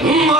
Yeah!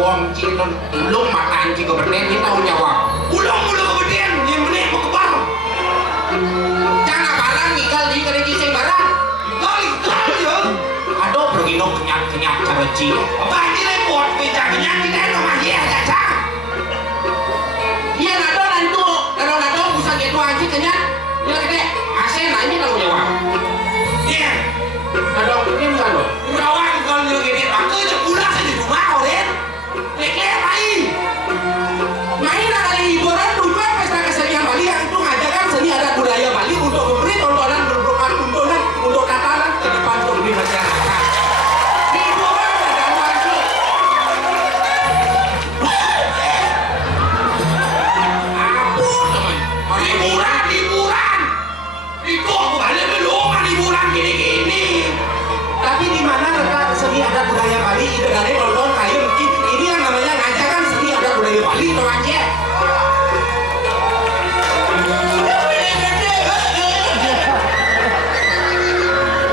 Wong cinta ulung makan jika berdeng kita jawab ulung kemudian yang meneh mau kebar jangan barang nikal di kali kisah barang kali ya aduh pergi dong kenyap cara cik apa ini repot pecah kenyap kita itu masih ada cang iya nado bisa gitu aja kenyap ya gede asal nanya kalau jawab iya nado ini bukan lo kawan kalau lu gini aku aja pulang saja di rumah orang main kali hiburan tujuan pesta kesenian Bali yang itu ngajarkan seni adat budaya Bali untuk memberi tontonan berbukaan tuntunan untuk tatanan ke depan di masyarakat hiburan dan masuk apa teman hiburan itu aku balik belum hiburan gini tapi di mana letak seni adat budaya Bali itu dari nonton kayu ini yang namanya ngajarkan seni adat budaya Bali itu aja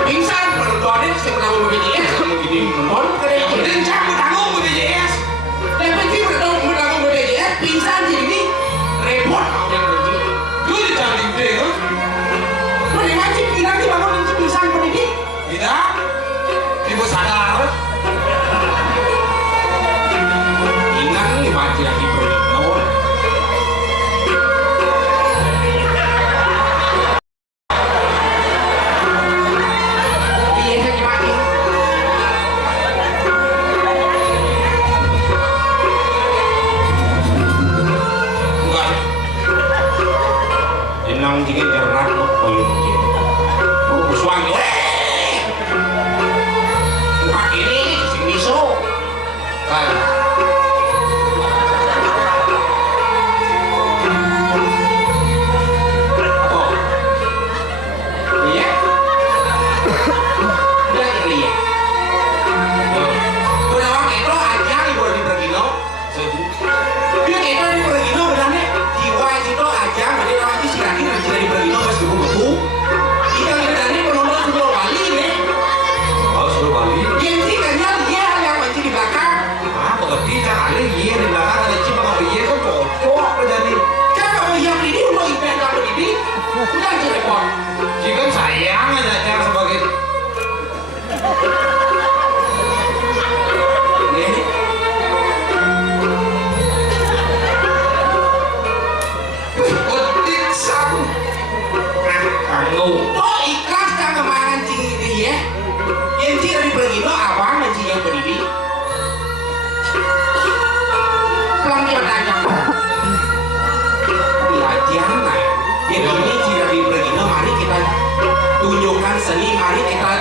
pingsan berdoain sebenarnya BPJS kamu gini nonton kemudian kamu tanggung BPJS lebih bertanggung BPJS pingsan jadi repot kau yang begini dulu jangan gede kan bagaimana sih bilang sih bangun pingsan begini tidak ibu sadar bar. Ingat nih mati lagi berino. Iya saya mati. Enggak. Inang jika jerat lo koyo. Oh suami. Bukan ini sing miso. Kan. Jika sayang aja cara sebagai ini utik sabu kanggo oh ikhlas kan kemarin cing ini ya yang cing dari Bergino abang dan cing yang berdiri pelang dia tanya diajar nah yang ini cing dari Bergino mari kita tunjukkan seni, mari kita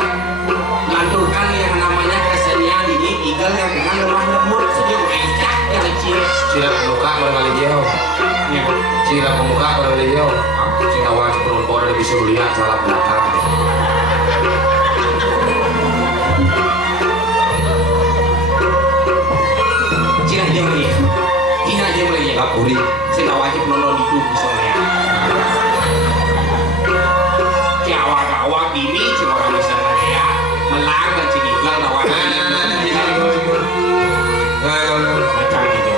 lanturkan yang namanya kesenian ini igal yang dengan lemah lembut sejauh becak yang kecil Cila pemuka kembali jauh Cila pemuka kembali jauh Cila wajib penumpor dan bisa melihat salah belakang Cila dia melihat Cila dia melihat Kapuri Cila wajib nonton itu bisa melihat awak ini cuma orang bisa melihat melakukan sini igal lawan macam itu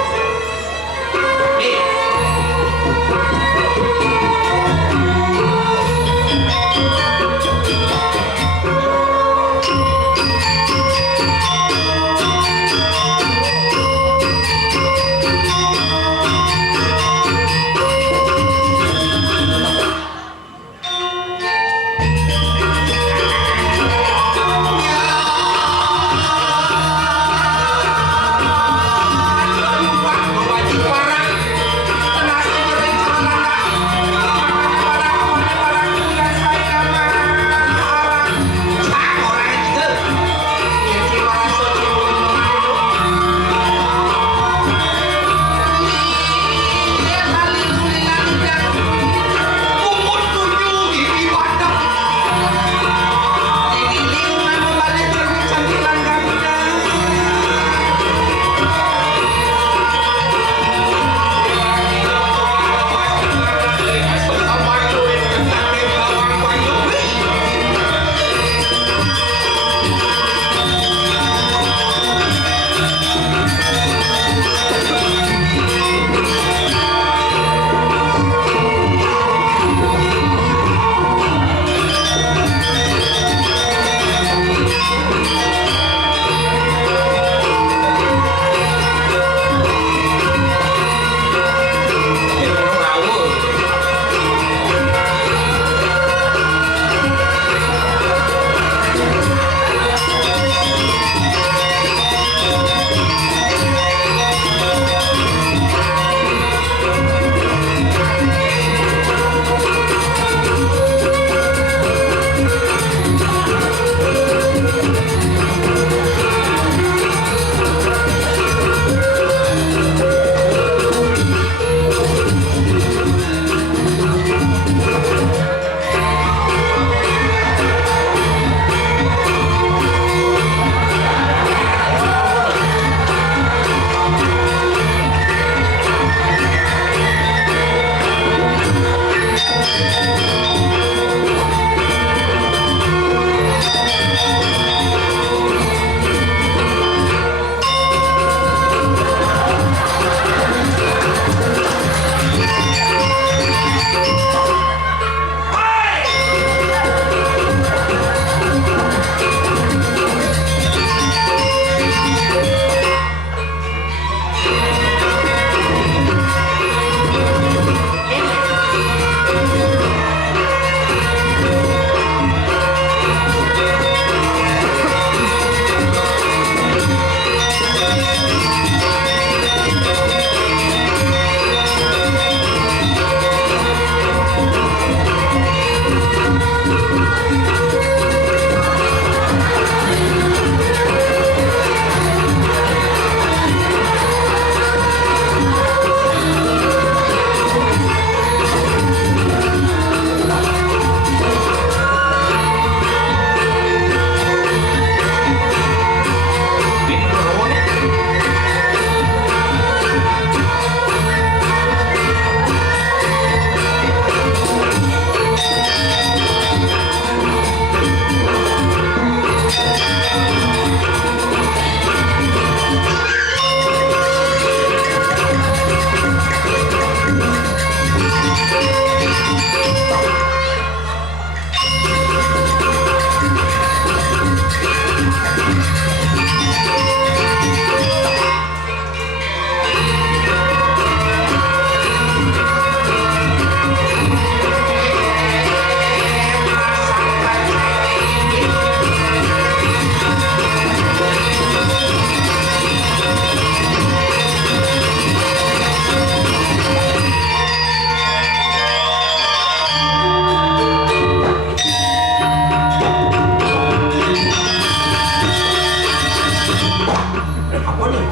Apa nih?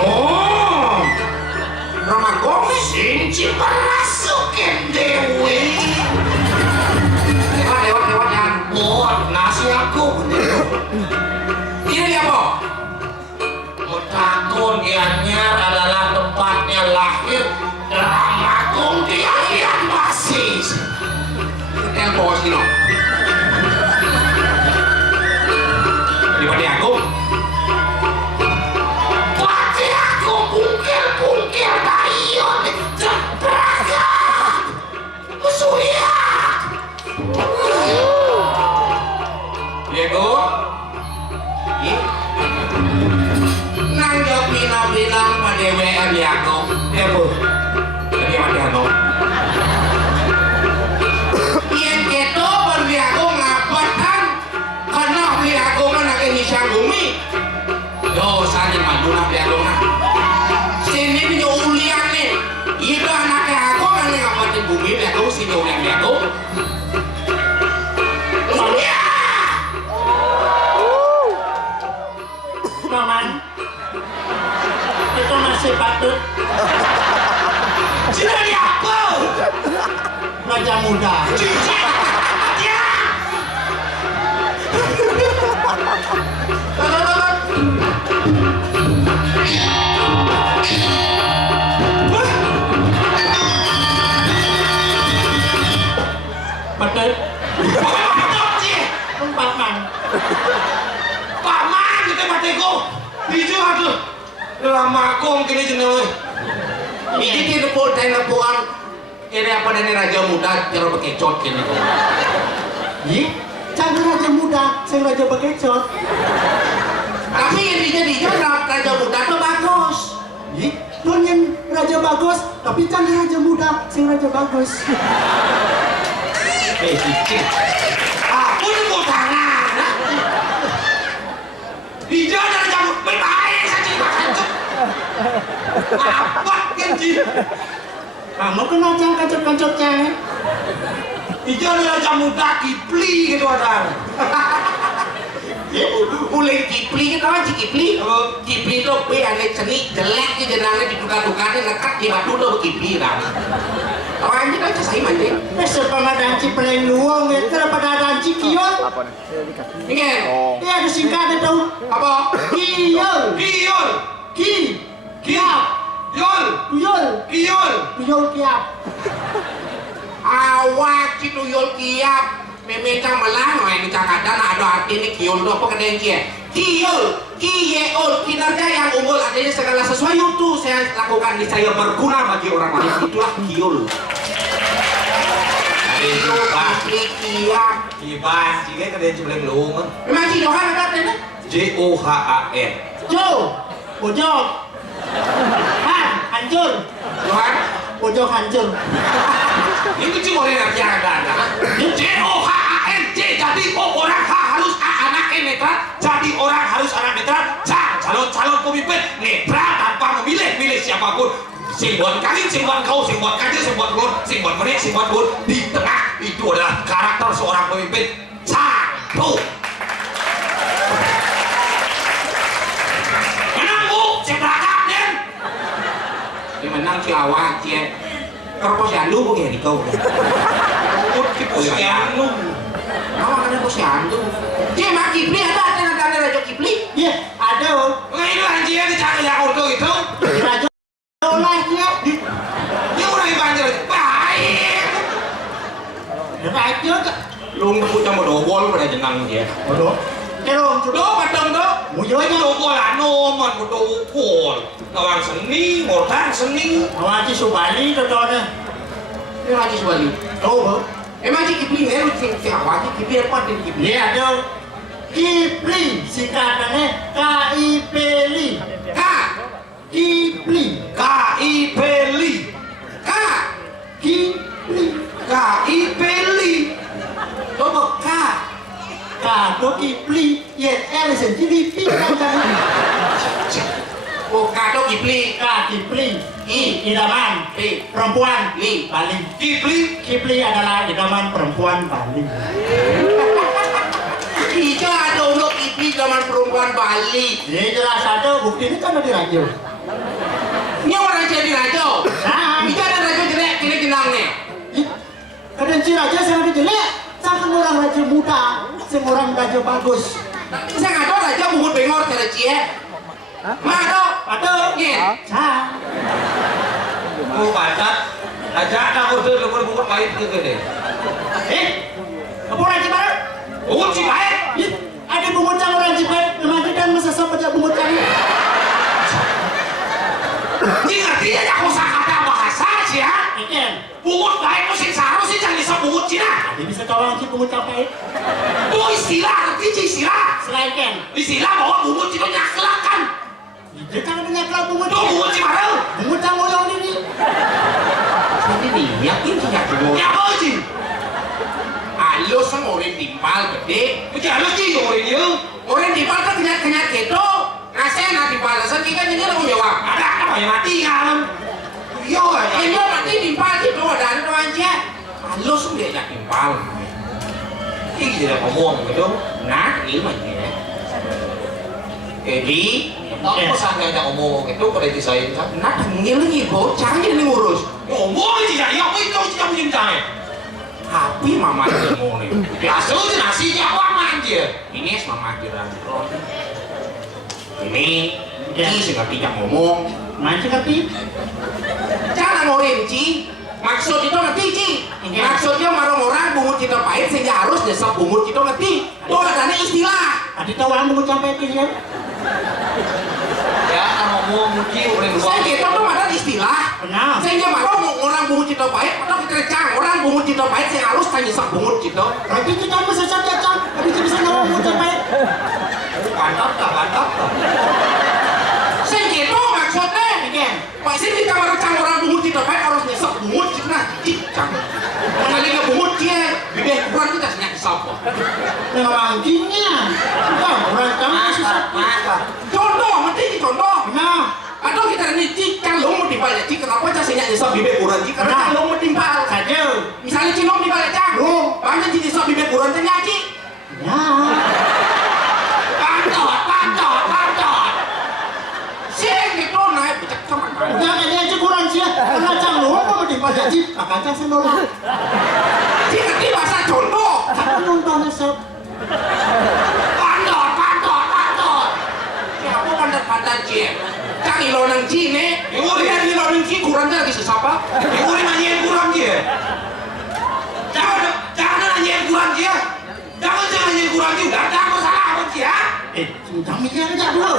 Oh, Ramagong Sinci masukin Dewi. Lewat yang buat nasi aku. Ini dia apa? Mutakun Gianyar adalah tempatnya lahir Ramagong Gianyar Basis. Yang bos ini. Di Pati Agung. Pati Agung bungkil bayun cepraga Surya. Diego. Nang yo bilang pada WM Diego. Diego. Jadi Pati Agung. Yang keto Diego ngapatan karena Diego kan lagi hisang bumi. Dosanya maduna Diego nah. Sini punya ulian nih. Itu anaknya aku kan yang ngapatin bumi Diego sini ulian Diego. Surya. Paman, itu masih patut Sudah diapa? Raja Muda. Ya. Patut Paman. Paman kita Pateko. Hijau aduh. Lama aku mungkin ini jenuh. Ini kita pun tanya puan. Ini apa ini Raja Muda cara bekecot kini. Ih, jangan Raja Muda, saya Raja Bekecot. Tapi ini Raja Muda itu bagus. Ih, yang Raja Bagus, tapi jangan Raja Muda, saya Raja Bagus. Aku ini mau tangan. Hijau ada Raja Muda. Baik saja. Apa kenji? Kamu kenal jangan kancot-kancotnya. Hijau ada Raja Muda Kipli gitu ada. Mulai Kipli kita apa sih Kipli? Kipli itu ada cenik jelek di jenangnya diduga-duganya lekat di batu itu Kipli dah. Orang ini kan saya mandi. Besok pamadanci paling luang itu pada danci kion. Ini Ini ada singkatnya tahu. apa? Kion. Kiol, Kiap. Yol, Kuyol. Kiol. Kuyol kiap. Awak itu Yol kiap. Memecang melang, yang dicakadan ada artinya Kiol itu apa kadang kia? Kiol, kinerja yang unggul artinya segala sesuatu itu saya lakukan di saya berguna bagi orang lain, itulah Kiol. Itu pasti kiap. Kibas, jika kadang cuma luang. Memang si Johan ada artinya? JOHAN. Jo. Pojok. Hancur. Johan? Pojok hancur. Itu cuma orang yang ada. JOHAN, jadi orang harus anak netral, jadi orang harus anak netral, calon pemimpin netral tanpa memilih siapapun. Sing buat kalian, sing buat kau, sing buat kaji, sing buat keluar, sing buat menek, sing buat keluar. Di tengah itu adalah karakter seorang pemimpin. Satu. Menang bu, saya berangkat Den. Dia menang si awak dia. Kalau posyandu bukan di kau. Di posyandu. Awak ada posyandu. Dia mak Kipli ada Raja Kipli. Iya, ada. Nggak ini anjingnya dicari yang auto itu. Raja olah dia. Dia orang yang banjir. Baik. Raja kak. Lu nggak punya modal pada jenang dia. Bodoh. Kerong Do kadang do. Mujonya. Modal anu man modal ukul. Kawan seni, modal seni. Awak ci Subali contohnya. Ini Haji Subali. Oh, Emang Haji Kipli ini lu si awak Haji Kipli apa di Kipli? iya ada. Kipli singkatannya KIPLI. Kipli. KIPLI. Kipli. KIPLI. Coba K. Kado Kipli. Yen L sendiri pindah kan. Oh Kado Kipli. Kipli. Idaman. Perempuan. Bali. Kipli. Kipli adalah idaman perempuan Bali. Ika ada untuk Kipli zaman perempuan Bali. Ini jelas ada bukti ini kan ada di radio. Ini orang jadi raja. Nah, Ini ada raja jelek, kini kenang nih. kadang si raja yang ada jelek, sama orang raja muda, sama orang raja bagus. Saya nggak tahu raja bungut bengor cara cie. Mana? Ada, Iya. sah. Oh, padat. Aja ada order lumur-lumur pahit ke gede. Apa raja baru? Oh, si pahit. Ada bungut yang orang jibat, lemari dan masa sampai dia bungut kami. Ini ngerti aja kosakata bahasa sih ya. Ikan, Bungut baik mesti seharusnya jangan bisa bungut Cina. dia bisa tolong si bungut apa? Bu istilah, ngerti istilah. Selain ikan, Istilah bahwa bungut itu nyaklakan. dia kan punya kelab bungut. Itu bungut si baru. Bungut yang ngoyong ini. Jadi nih, yakin sih nggak bungut. Ya apa sih? Alo sama orang timpal gede. Macam apa sih orang ini? Orang timpal kan kenyat gitu. Ngasih nanti balasan kita ini orang jawab. Ada apa yang mati kan? Iya, ini mati timpal gitu. Ada doang aja. Alo sama dia yang timpal. Ini tidak ngomong gitu. Nah, ini macamnya. Jadi, Apa sangka ada ngomong itu kalau disain kan? nah ini lagi bocah ini ngurus. Ngomong tidak, ya apa itu tidak menyintai. Tapi mama dia mau nih. Biasa itu nasinya aman dia. Ini mama kira ini sih nggak bisa ngomong. Nanti ngerti? Jangan ngorin Ci. Maksud itu ngerti Ci. Maksudnya orang-orang bungut kita pahit sehingga harus desa bungut kita ngerti. Itu adanya istilah. Ada tahu orang bungut sampai kirian? Ya, ngomong mungkin boleh Saya dua. kita tuh ada istilah. Benar. Sehingga orang bungut kita pahit atau kita cang orang bungut kita pahit saya harus tanya sak bungut kita. Tapi kita bisa saja cang. Tapi kita bisa ngomong bungut sampai. Mantap tak, mantap tak. Saya gitu maksudnya. Ikan. Pak sini kita baru cang orang bungut kita pahit harus nyesek bungut kita cang. Kali nggak bungut dia, bibir kurang kita senyak siapa. Memang jinnya. Bukan orang kamu susah. Contoh, ngerti ini contoh. Nah, Atau kita ini cik calong mau dibalik cik kenapa cak senyak nyesek bibir kurang cik karena calong mau timpal. saja. Misalnya cilong dibalik cak, banyak cik nyesek bibir kurang tanya cik. Ya. Pantot. Sih gitu naik becak sama. Udah kayaknya aja kurang sih. Karena cang lu mau di pajak sih. Akan cang senol. Cik ngerti bahasa contoh. Aku nonton sob. Pantot. Ya aku pantat cik. Cak ilo nang cik nih. Lihat ilo nang cik kurang lagi sesapa. Ibu ini nanyain kurang dia. Jangan nanyain kurang dia. Jangan nanyain kurang dia. Udah aku salah apa dia? Sudah mikir aja dulu.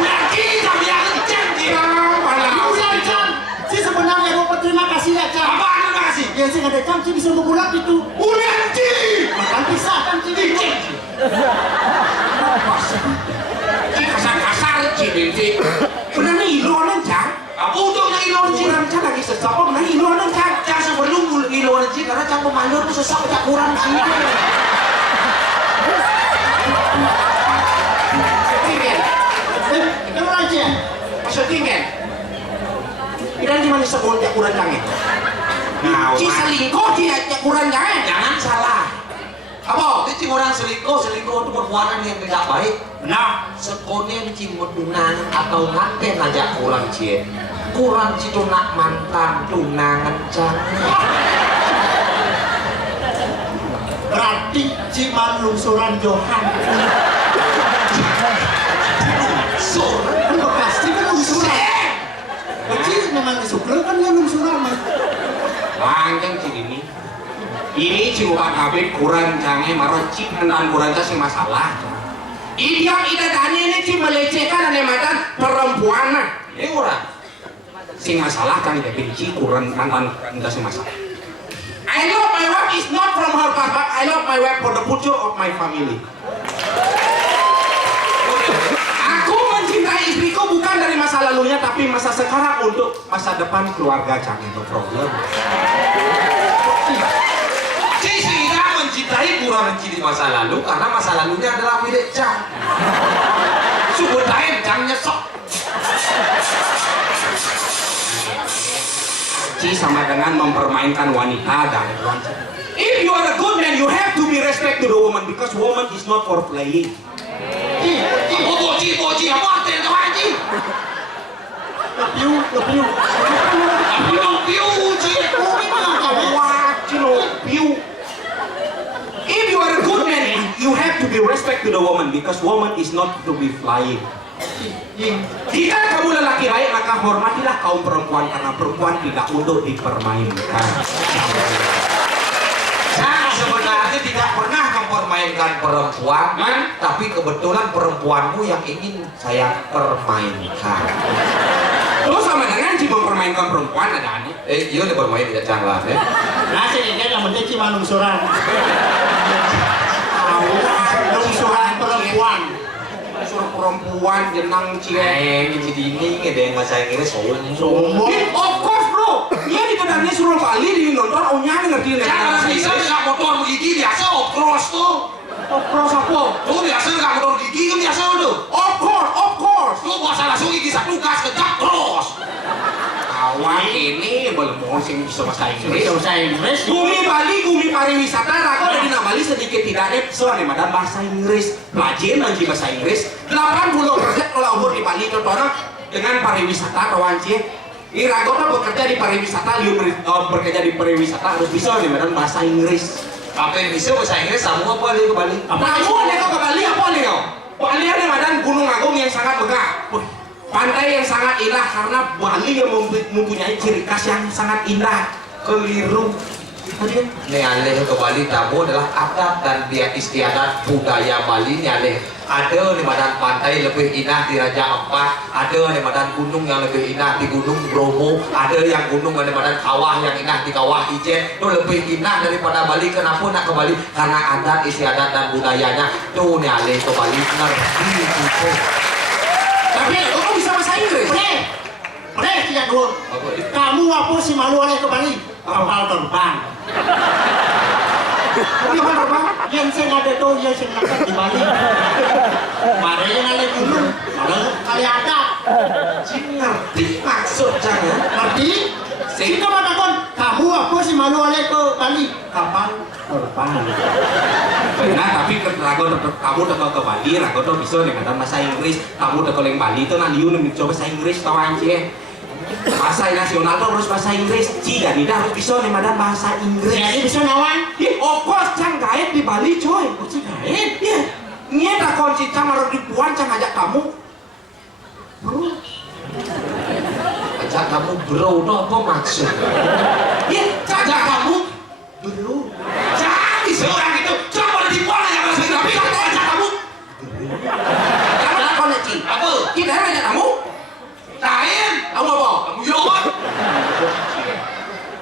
Udah kita biar cek dia. Udah cang. Si sebenarnya mau berterima kasih ya cang. Apa anu kasih? Ya sih ada cang sih bisa memulak itu. Udah cek. Makan pisah kan sih. Cik kasar cik cik. Benar nih ilo nang cak. Apa untuk yang ilon cek? Kurang cak lagi sesapa benar ilo nang cak. Cak sebelum ilon cek karena cak pemandu tuh sesak cak kurang sih. Kamu aja. Maksudnya kan? Idan di mana sebelum cak kurang cak Nah, Cik selingkuh cik kurang cak. jangan salah. Apa? Itu orang selingkuh itu perbuatan yang tidak baik. Nah, Sekonen cimut tunangan atau ngaten aja kurang cie. Kurang citu nak mantan tunangan jangan. berarti ciman lungsuran Johan. Lungsuran. Kan pasti kan lungsuran. Kecil memang disukur kan dia lungsuran. Panjang cik ini. Ini cimukan Habib kurang canggih marah cik menang kurang sih masalah. Idiom idadanya ini cik melecehkan dan matan perempuan. Ini orang. Sing masalah kan dia benci kurang mantan enggak sih masalah. I love my wife is not from her past, but I love my wife for the future of my family. Aku mencintai istriku bukan dari masa lalunya tapi masa sekarang untuk masa depan keluarga canggih no problem. Tidak mencintai kurang mencintai masa lalu karena masa lalunya adalah milik Cang. Subur lain Cang nyesok. Ci sama dengan mempermainkan wanita dan wanita. If you are a good man, you have to be respect to the woman because woman is not for playing. Oh, boci, apa artinya kau anjing? Lepiu. Piu, cik. If you are a good man, you have to be respect to the woman because woman is not to be flying. Jika kamu lelaki baik maka hormatilah kaum perempuan karena perempuan tidak untuk dipermainkan. Saya sebenarnya tidak pernah mempermainkan perempuan, tapi kebetulan perempuanmu yang ingin saya permainkan. Lo sama dengan si mempermainkan perempuan ada aneh. Iya udah bermain tidak canggah ya. Nasi ini yang penting cuma lungsuran. Lungsuran perempuan. Suruh perempuan jenang Cieng, jadi ini ada yang bahasa Inggris Sombong. Of course bro, dia di kedai suruh Bali di nonton ohnya ngerti nih. Jangan bisa nggak motor gigi biasa of course tuh. Of course apa? Tuh biasa nggak motor gigi kan biasa tuh. Of course. Tuh bahasa langsung gigi satu gas kejap cross. Kawan ini belum mau sih bisa bahasa Inggris. Bahasa Inggris. Gumi pariwisata ragu ada di Bali sedikit tidak ada soalnya madan bahasa Inggris. Pelajin lagi bahasa Inggris. 80% kalau umur di Bali contohnya dengan pariwisata kawan sih. Iragota bekerja di pariwisata, bekerja di pariwisata harus bisa nih madan bahasa Inggris. Apa yang bisa bahasa Inggris sama apa dia ke Bali? Kamu ada kau ke Bali apa nih kau? Bali ada madan Gunung Agung yang sangat megah. Pantai yang sangat indah karena Bali yang mempunyai ciri khas yang sangat indah. Keliru. Ini alih ke Bali tamu adalah adat dan dia istiadat budaya Bali ini alih. Ada di badan pantai lebih indah di Raja Ampat, ada di badan gunung yang lebih indah di Gunung Bromo, ada yang gunung di badan kawah yang indah di Kawah Ijen. Itu lebih indah daripada Bali. Kenapa nak ke Bali? Karena adat istiadat dan budayanya. Tuh nih alih ke Bali ngerti gitu. Tapi kamu bisa bahasa Inggris? Boleh tidak dulu. Kamu apa sih malu oleh ke Bali? Kapal terbang. Kapal terbang? Yang saya ada tuh yang saya nak di Bali. Mari yang ada gunung, kalau kali ada. Ngerti maksud jangan? Ngerti? Sini mana kon? Kamu apa sih malu oleh ke Bali? Kapal terbang. Benar, tapi kamu teko ke Bali, rago tuh bisa dengan bahasa Inggris. Kamu teko ke Bali itu nanti you coba bahasa Inggris kawan sih. Bahasa nasional tuh harus bahasa Inggris. Jika tidak harus bisa nih madan bahasa Inggris. Jadi bisa nawan? Of course, cang gaet di Bali coy. Gaet? Iya. Ini tak kunci cang harus dibuat cang ajak kamu. Bro. Ajak kamu bro, itu apa maksud? Iya, ajak kamu. Dulu. Jangan bisa orang gitu. Coba dibuat ya bahasa Inggris. Tapi kalau ajak kamu, Kamu tak koneksi. apa? Kita harus ajak kamu. Lain. Kamu apa? Kamu yot.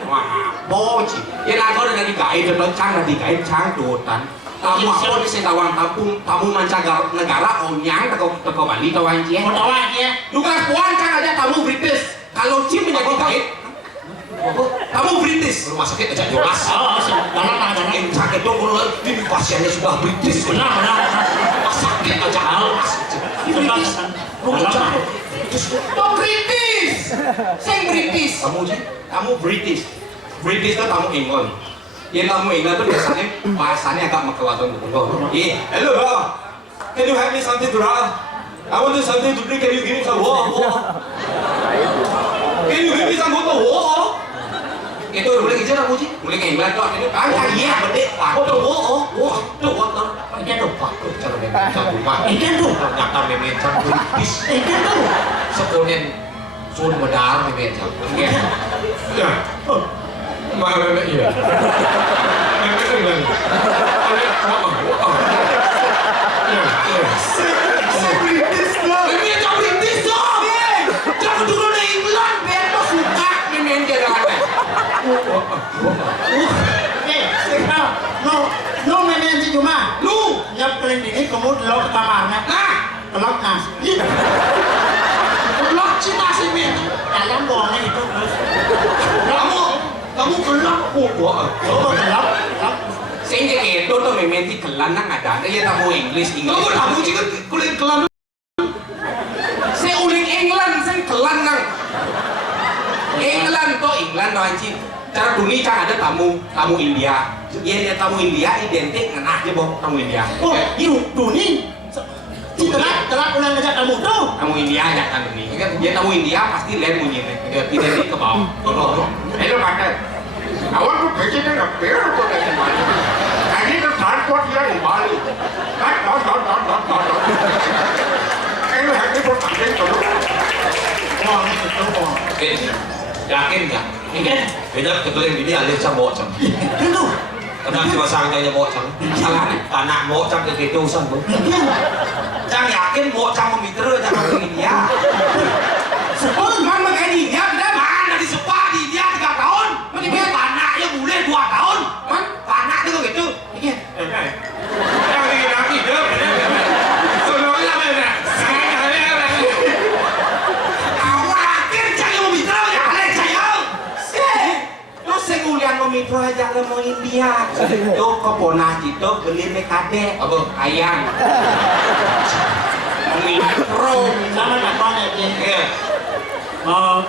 Wah, boci. Ya nak kau dengan digaet dan cang dan digaet cang dotan. Kamu apa di setawang tamu mancanegara onyang teko Bali kawan sih. Mau nawan ya? Lukas puan cang aja tamu British. Kalau Cim menjadi gaet, kamu British. Rumah sakit ajak Jonas. Oh, dalam ada. Yang sakit dong kalau ini pasiennya sudah British. Benar. Rumah sakit ajak Jonas. British. Oh British. Saya British. Kamu sih? Kamu British. British itu tamu England. Yang tamu England itu biasanya bahasanya agak mekewatan. Iya. Hello, bro. Can you help me something to drink? I want something to drink. Can you give me some water? Can you give me some water? Itu boleh kerja tak Puji? Boleh ke England kok. Ini panjang iya, bedek. Water. Ini tuh pak, cara memang campur pak. Ini tuh. Ternyata memang campur bis. Ini tuh. Sekonen sun medar memang campur. Ya. Mana iya. Memang England. Saya British loh. Memang campur bis dong. Jangan turun ke England. Biar lo suka memang jalan. No memang si cuma. Lu. Nhập lên ini kamu delok kamarnya. Nah. Delok nas. Lo cina sih men. Dalam buangnya itu terus. Kamu gelap kok. Coba delok. Saya jadi itu tuh memang di kelan nang ada. Ya tamu English. Kamu tahu sih kan kulit kelam. Saya uling England, saya kelan nang. England tuh anjing. Cara dunia kan ada tamu India. Ya tamu India identik dengan aja boh tamu India. Oh, itu dunia. Si telat ulang kamu tuh. Kamu India aja kan ini. Kan dia kamu India pasti lihat bunyinya. Tidak di ke bawah. Tolong. Hello Makan. Awak tuh presiden nggak fair tuh dari Bali. Tadi tuh transport dia di Bali. Kan, Ini hati pun penting tuh. Wah, itu wah. Yakin nggak? Yakin. Banyak kebeling ini alih sama bocang. Itu. Kenapa sih pasangnya bocang? Salah nih. Anak bocang kegedusan bu. Cang yakin bocang memitra jangan ke India. Sepuluh. Mana kayak di India kan? Mana di Sepa di India 3 tahun? Mana dia anaknya boleh 2 tahun? Man, Anak itu gitu. iya. Yang bikin aku hidup. Soalnya mana? Awakin cang yang memitra ya alih saya. Lo sengulian memikro aja ke mau India. Itu keponah itu beli mekade. Apa? Ayam. Memikro. Sama nakone iki. Iya.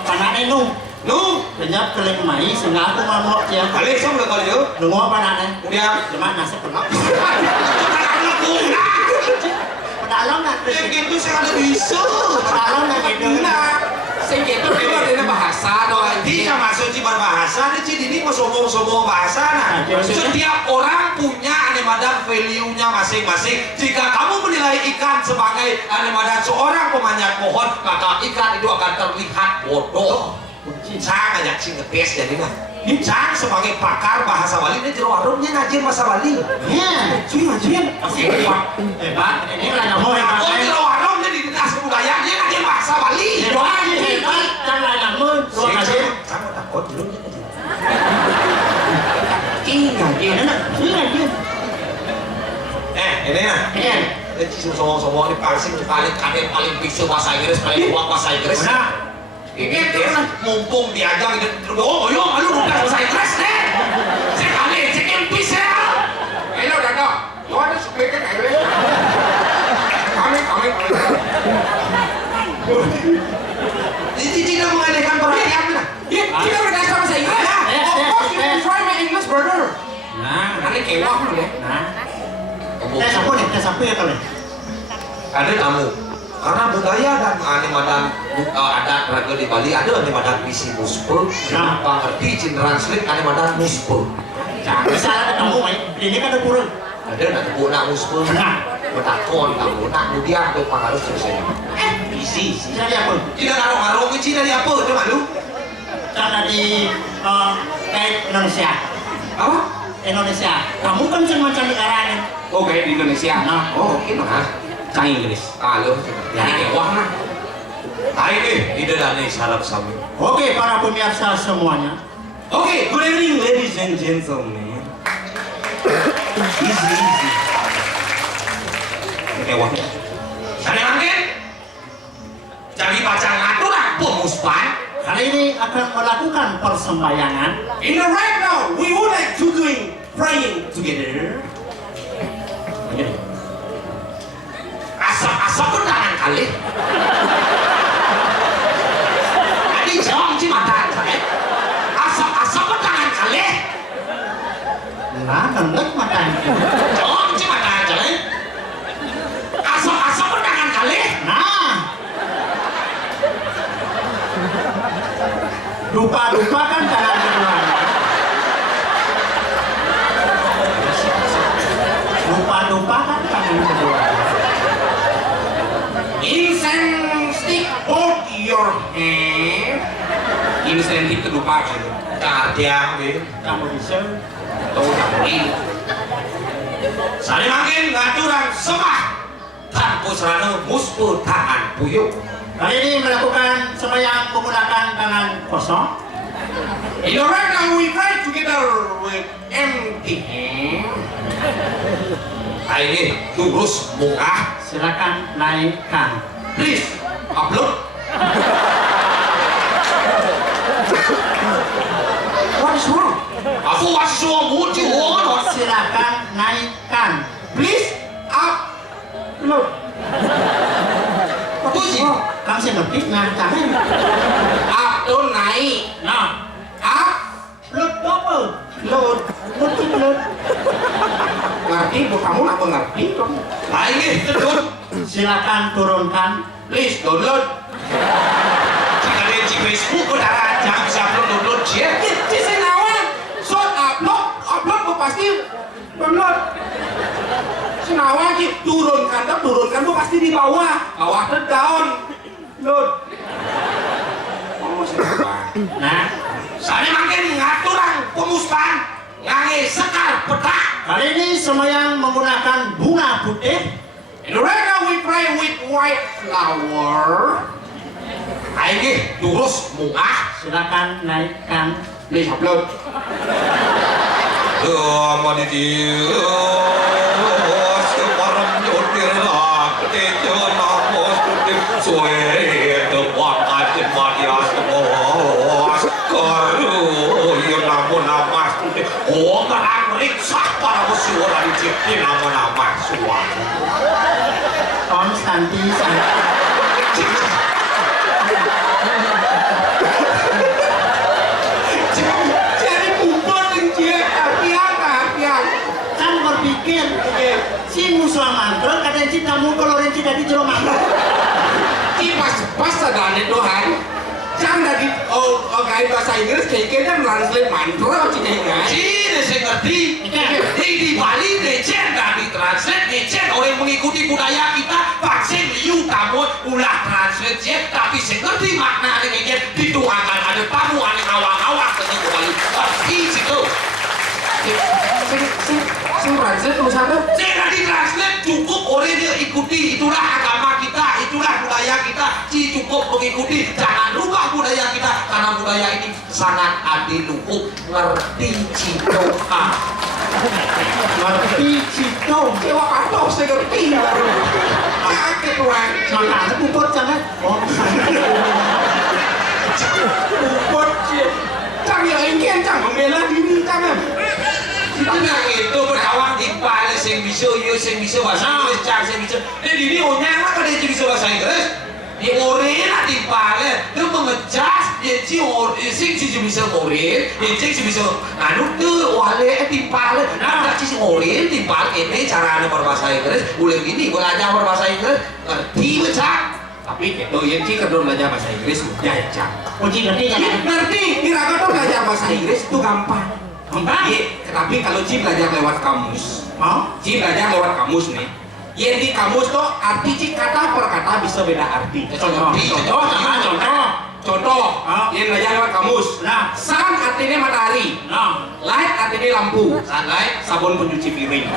Panane nu. Nu, Kenyap keleng mai sehingga aku ngomong dia. alih sama kalau yo. Lungo panane. Kemudian Cuma nasi penuh. Pedalong Pedalong nak yang gitu saya ada bisa. Pedalong nak gitu. Saya gitu itu ada bahasa doang. Dia masuk di berbahasa, dia ini mau sombong-sombong bahasa. Nah, setiap orang punya animadan value-nya masing-masing. Jika kamu menilai ikan sebagai animadan seorang pemanjat pohon, maka ikan itu akan terlihat bodoh. Saya ngajak sih ngetes jadi mah. Cang sebagai pakar bahasa Bali ini jero warungnya ngajin bahasa Bali. Ya, cuy ngajian. Hebat. Ini lah ngomong yang Oh jero warung jadi dinas budaya dia ngajin bahasa Bali. Hebat. Kan lah ngomong. Lu ngajian. Kamu takut belum? Ngajian. Ngajian. Ini ya. Iya. Jadi sombong-sombong ini paling bisa bahasa Inggris, paling kuat bahasa Inggris. Benar. Ini mumpung diajak gitu. Oh, yo, lu udah bahasa Inggris deh. Saya kali cek impis ya. Hello Dado. You want to speak in English? Kami. Ini tidak mengalihkan perhatian lah. Kita udah bahasa Inggris. Of course you can try my English, brother. Nah, Nanti kewah lu ya. nah. Tes apa ya kali? Ada tamu. Karena budaya dan animadan adat raga di Bali ada animadan misi muspe. Nah. Pengerti Cin translate animadan muspe. Jangan salah ketemu, Mai. Ini kan ada kurang. Ada nak nak muspe. Nah. Betakon kamu nak kemudian tuh pengaruh selesai. Isi. Jadi apa? Tidak ngaruh-ngaruh ini dari apa? Itu malu. Karena di kayak Indonesia. Apa? Indonesia. Kamu kan cuma negara nih. Oh, kayak di Indonesia. Nah. Oh, oke mah. Sang Inggris. Halo. Jadi kewah mah. Hai ide dan sarap sami. Oke, para pemirsa semuanya. Okay, good evening, ladies and gentlemen. Easy. Kewah. Sana angin. Jadi pacang ngatur lah pemuspan. Kali ini akan melakukan persembayangan. In the right now, we would like to doing praying together. Asap-asap pun tangan kali. Tadi jawab sih mata saya. Asap-asap pun tangan kali. Nah, kendek matanya. Jawab sih mata saya. Asap-asap pun tangan kali. Nah. Dupa-dupa kan tangan kedua. Dupa-dupa kan tangan kedua. Incense stick, hold your hand. Incense stick itu lupa kan? Kadiang nih. Kamu bisa. Tahu tak ini? Sari makin ngaturan semah. Tanpa serana muspu tangan puyuh. Kali ini melakukan sembahyang menggunakan tangan kosong. In the right now, we pray together with empty hand. Ini lurus muka. Silakan naikkan. Please upload. What is wrong? Aku masih semua muncul orang. Silakan naikkan. Please upload. What is wrong? Kamu sih ngerti ngancamnya. Upload naik. Nah, Upload double. load. Load. Ngerti? Bu kamu apa ngerti? Ini terus. Silakan turunkan Please download. Jika ada di Facebook kau dah jangan bisa download dia. Ci Senawan, shot upload kok pasti download. Senawan Ci turunkan kok pasti di bawah ke down. Load. Oh, Senawan. Nah, Saya makin ngaturang pemuspan ngange sekar petak. kali ini sembahyang menggunakan bunga putih. In the reggae we pray with white flower. Ayo terus mungah. Silakan naikkan. Please upload. Oh, marang riksa para musuh dicipti nama-nama suatu. Konstanti Jadi bubur yang dia hati-hati. kan berpikir si musuh mantra kadang si kamu kalau renci dari jero mantra. Ci pas sadane Tuhan. Jangan dari kayak bahasa Inggris kayaknya translate mantra Ci kayak. Cina saya ngerti. Di Bali legend di translate legend orang mengikuti budaya kita vaksin liu tamu ulah translate jet tapi saya ngerti makna legend itu akan ada tamu aneh awang-awang ke Bali. Pasti situ. Saya translate tulisannya. Saya di translate cukup orang dia ikuti itulah agama kita itulah budaya kita cukup mengikuti jangan rubah budaya kita karena budaya ini sangat adiluhuk ngerti citoha. Ngerti cito. Sewa kartu saya ngerti. Kaget Tuhan. Makanya bubur jangan. Oh, Bubur Ci. Cang ya ingin cang membela diri cang. Tenang itu berdawang di Bali sing bisa bahasa Inggris cang sing bisa. Jadi ini onyang lah kada bisa bahasa Inggris. Di orang di Bali dia mengejas dia sing bisa orang dia bisa anu tuh wale di Bali ada sing orang di Bali ini cara berbahasa Inggris boleh gini belajar berbahasa Inggris ngerti becak. Tapi itu yang Ci kedua belajar bahasa Inggris mudah ya cang. uji ngerti kan? Ngerti, kira-kira tuh belajar bahasa Inggris itu gampang. Iya, tapi kalau Ci belajar lewat kamus, Ci belajar lewat kamus nih. Yang di kamus tuh arti Ci kata per kata bisa beda arti. Contoh, yang belajar lewat kamus. Nah. Sun artinya matahari, Nah, light artinya lampu, Sunlight sabun pencuci piring.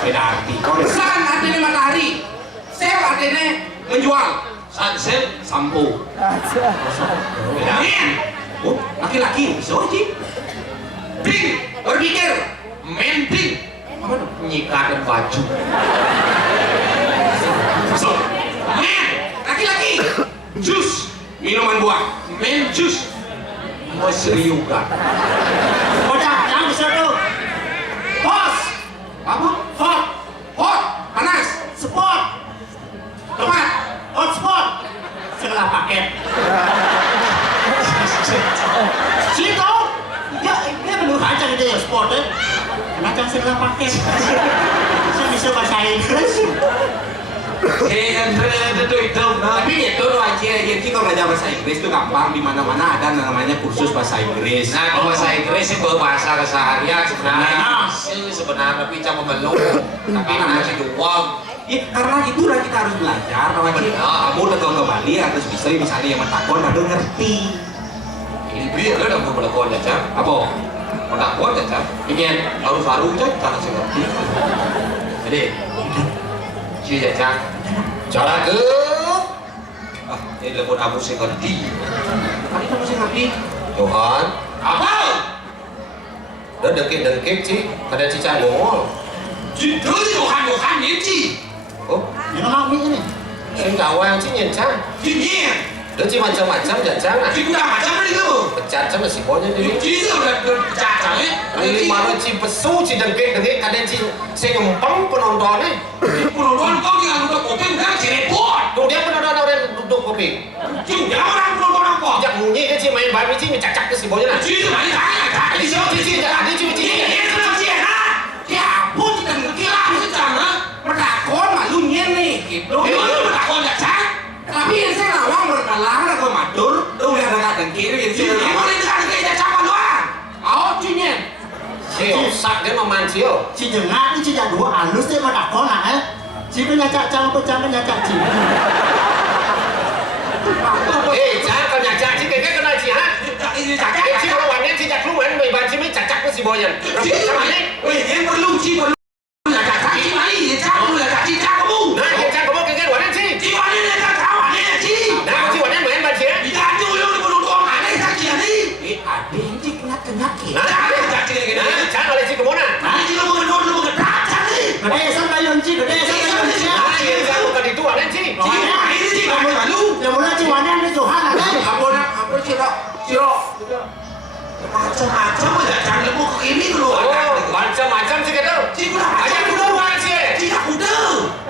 Beda arti. Sun artinya matahari, sale artinya menjual, sunset sampo. Beda. Oh, laki-laki bisa Ci. Pink, berpikir. mending Apa tuh? nyikatin baju So, man, laki-laki. Jus, minuman buah. men jus meseriukan udah, jangan bisa tuh. Hot. Apa? Hot, Hot, panas. spot, Tepat. hotspot, segala paket. Cito, dia menurut aja gitu ya sport ya. Macam segala paket. Saya bisa bahasa Inggris. Tapi itu loh aja, jadi kalau belajar bahasa Inggris itu gampang. Di mana-mana ada namanya kursus bahasa Inggris. nah kalau bahasa Inggris itu bahasa keseharian Nah. sebenarnya pica memeluk tapi masih doang Ya, karena itulah kita harus belajar. Kalau kamu datang ke Bali harus bisa misalnya yang mentakon, ada ngerti. Libri ada mau berlakuan ya cak Apa? berlakuan ya cak Ingin harus cak tanah seperti jadi si ya cak cara ke ini lembut abu seperti Tadi kamu sih ngerti? Tuhan apa dan dengkit sih ada cicak ngomong Jujur Tuhan ini. oh Yang mau ini. sing kawang sih nyencang Ini. dan sih macam-macam nyencang ah Udah macam itu. pecat sama si bonya jadi Ini udah pecah ya. ini malah si pesu si dengkit kadang si ngempeng penontonnya Penonton kau tinggal duduk kopi bukan si repot. tuh dia penonton orang duduk kopi Juga orang penonton apa? jak bunyi kan si main babi si ngecak ke si bonya nah Jadi mana tanya? di sini si ada cuma Ini si dia sudah sih ha. Ya ampun kita ngekira sedang ha. Medakon malu nyen nih. Gitu. Lu medakon ya cak? Tapi yang saya lawang berkalang ke matur, udah ada kadang kiri yang saya lawang. Boleh kadang kiri dah cakap luar. Awak cunyen. Sio, sak dia maman sio. Ci dengar ni ci dah dua halus dia mak kau nak Ci punya cak punya cak ci. Jangan kau nyacak sih, kayak kena sih, ha? Ini cakap. Sih kalau wanita sih cak lu kan, bayi sih cacak tu si boyan. Sama ni. Weh, yang perlu ci perlu. Lah cakap ci mai, cakap lu lah ci cakap kamu. Nah, yang cak kamu kayak wanita sih. Ci wanita dah cakap wanita ci. Nah, si wanita main baca. Tidak ada yang perlu kau mana saja ni. Ada yang kena kita. Nah, cak oleh si kemana? Nah, ci kamu perlu kena ni. Gede sampai yang ci, gede sampai yang ci. Nah, yang kamu tadi tu wanita sih. Ci ini ci kamu malu. Yang mula ci wanan ni Tuhan ada. Apa ciro. Macam-macam aja, jangan lebih ke ini dulu. Oh, macam-macam sih kata. Cikgu dah Ajak kuda wan sih. Tidak kuda.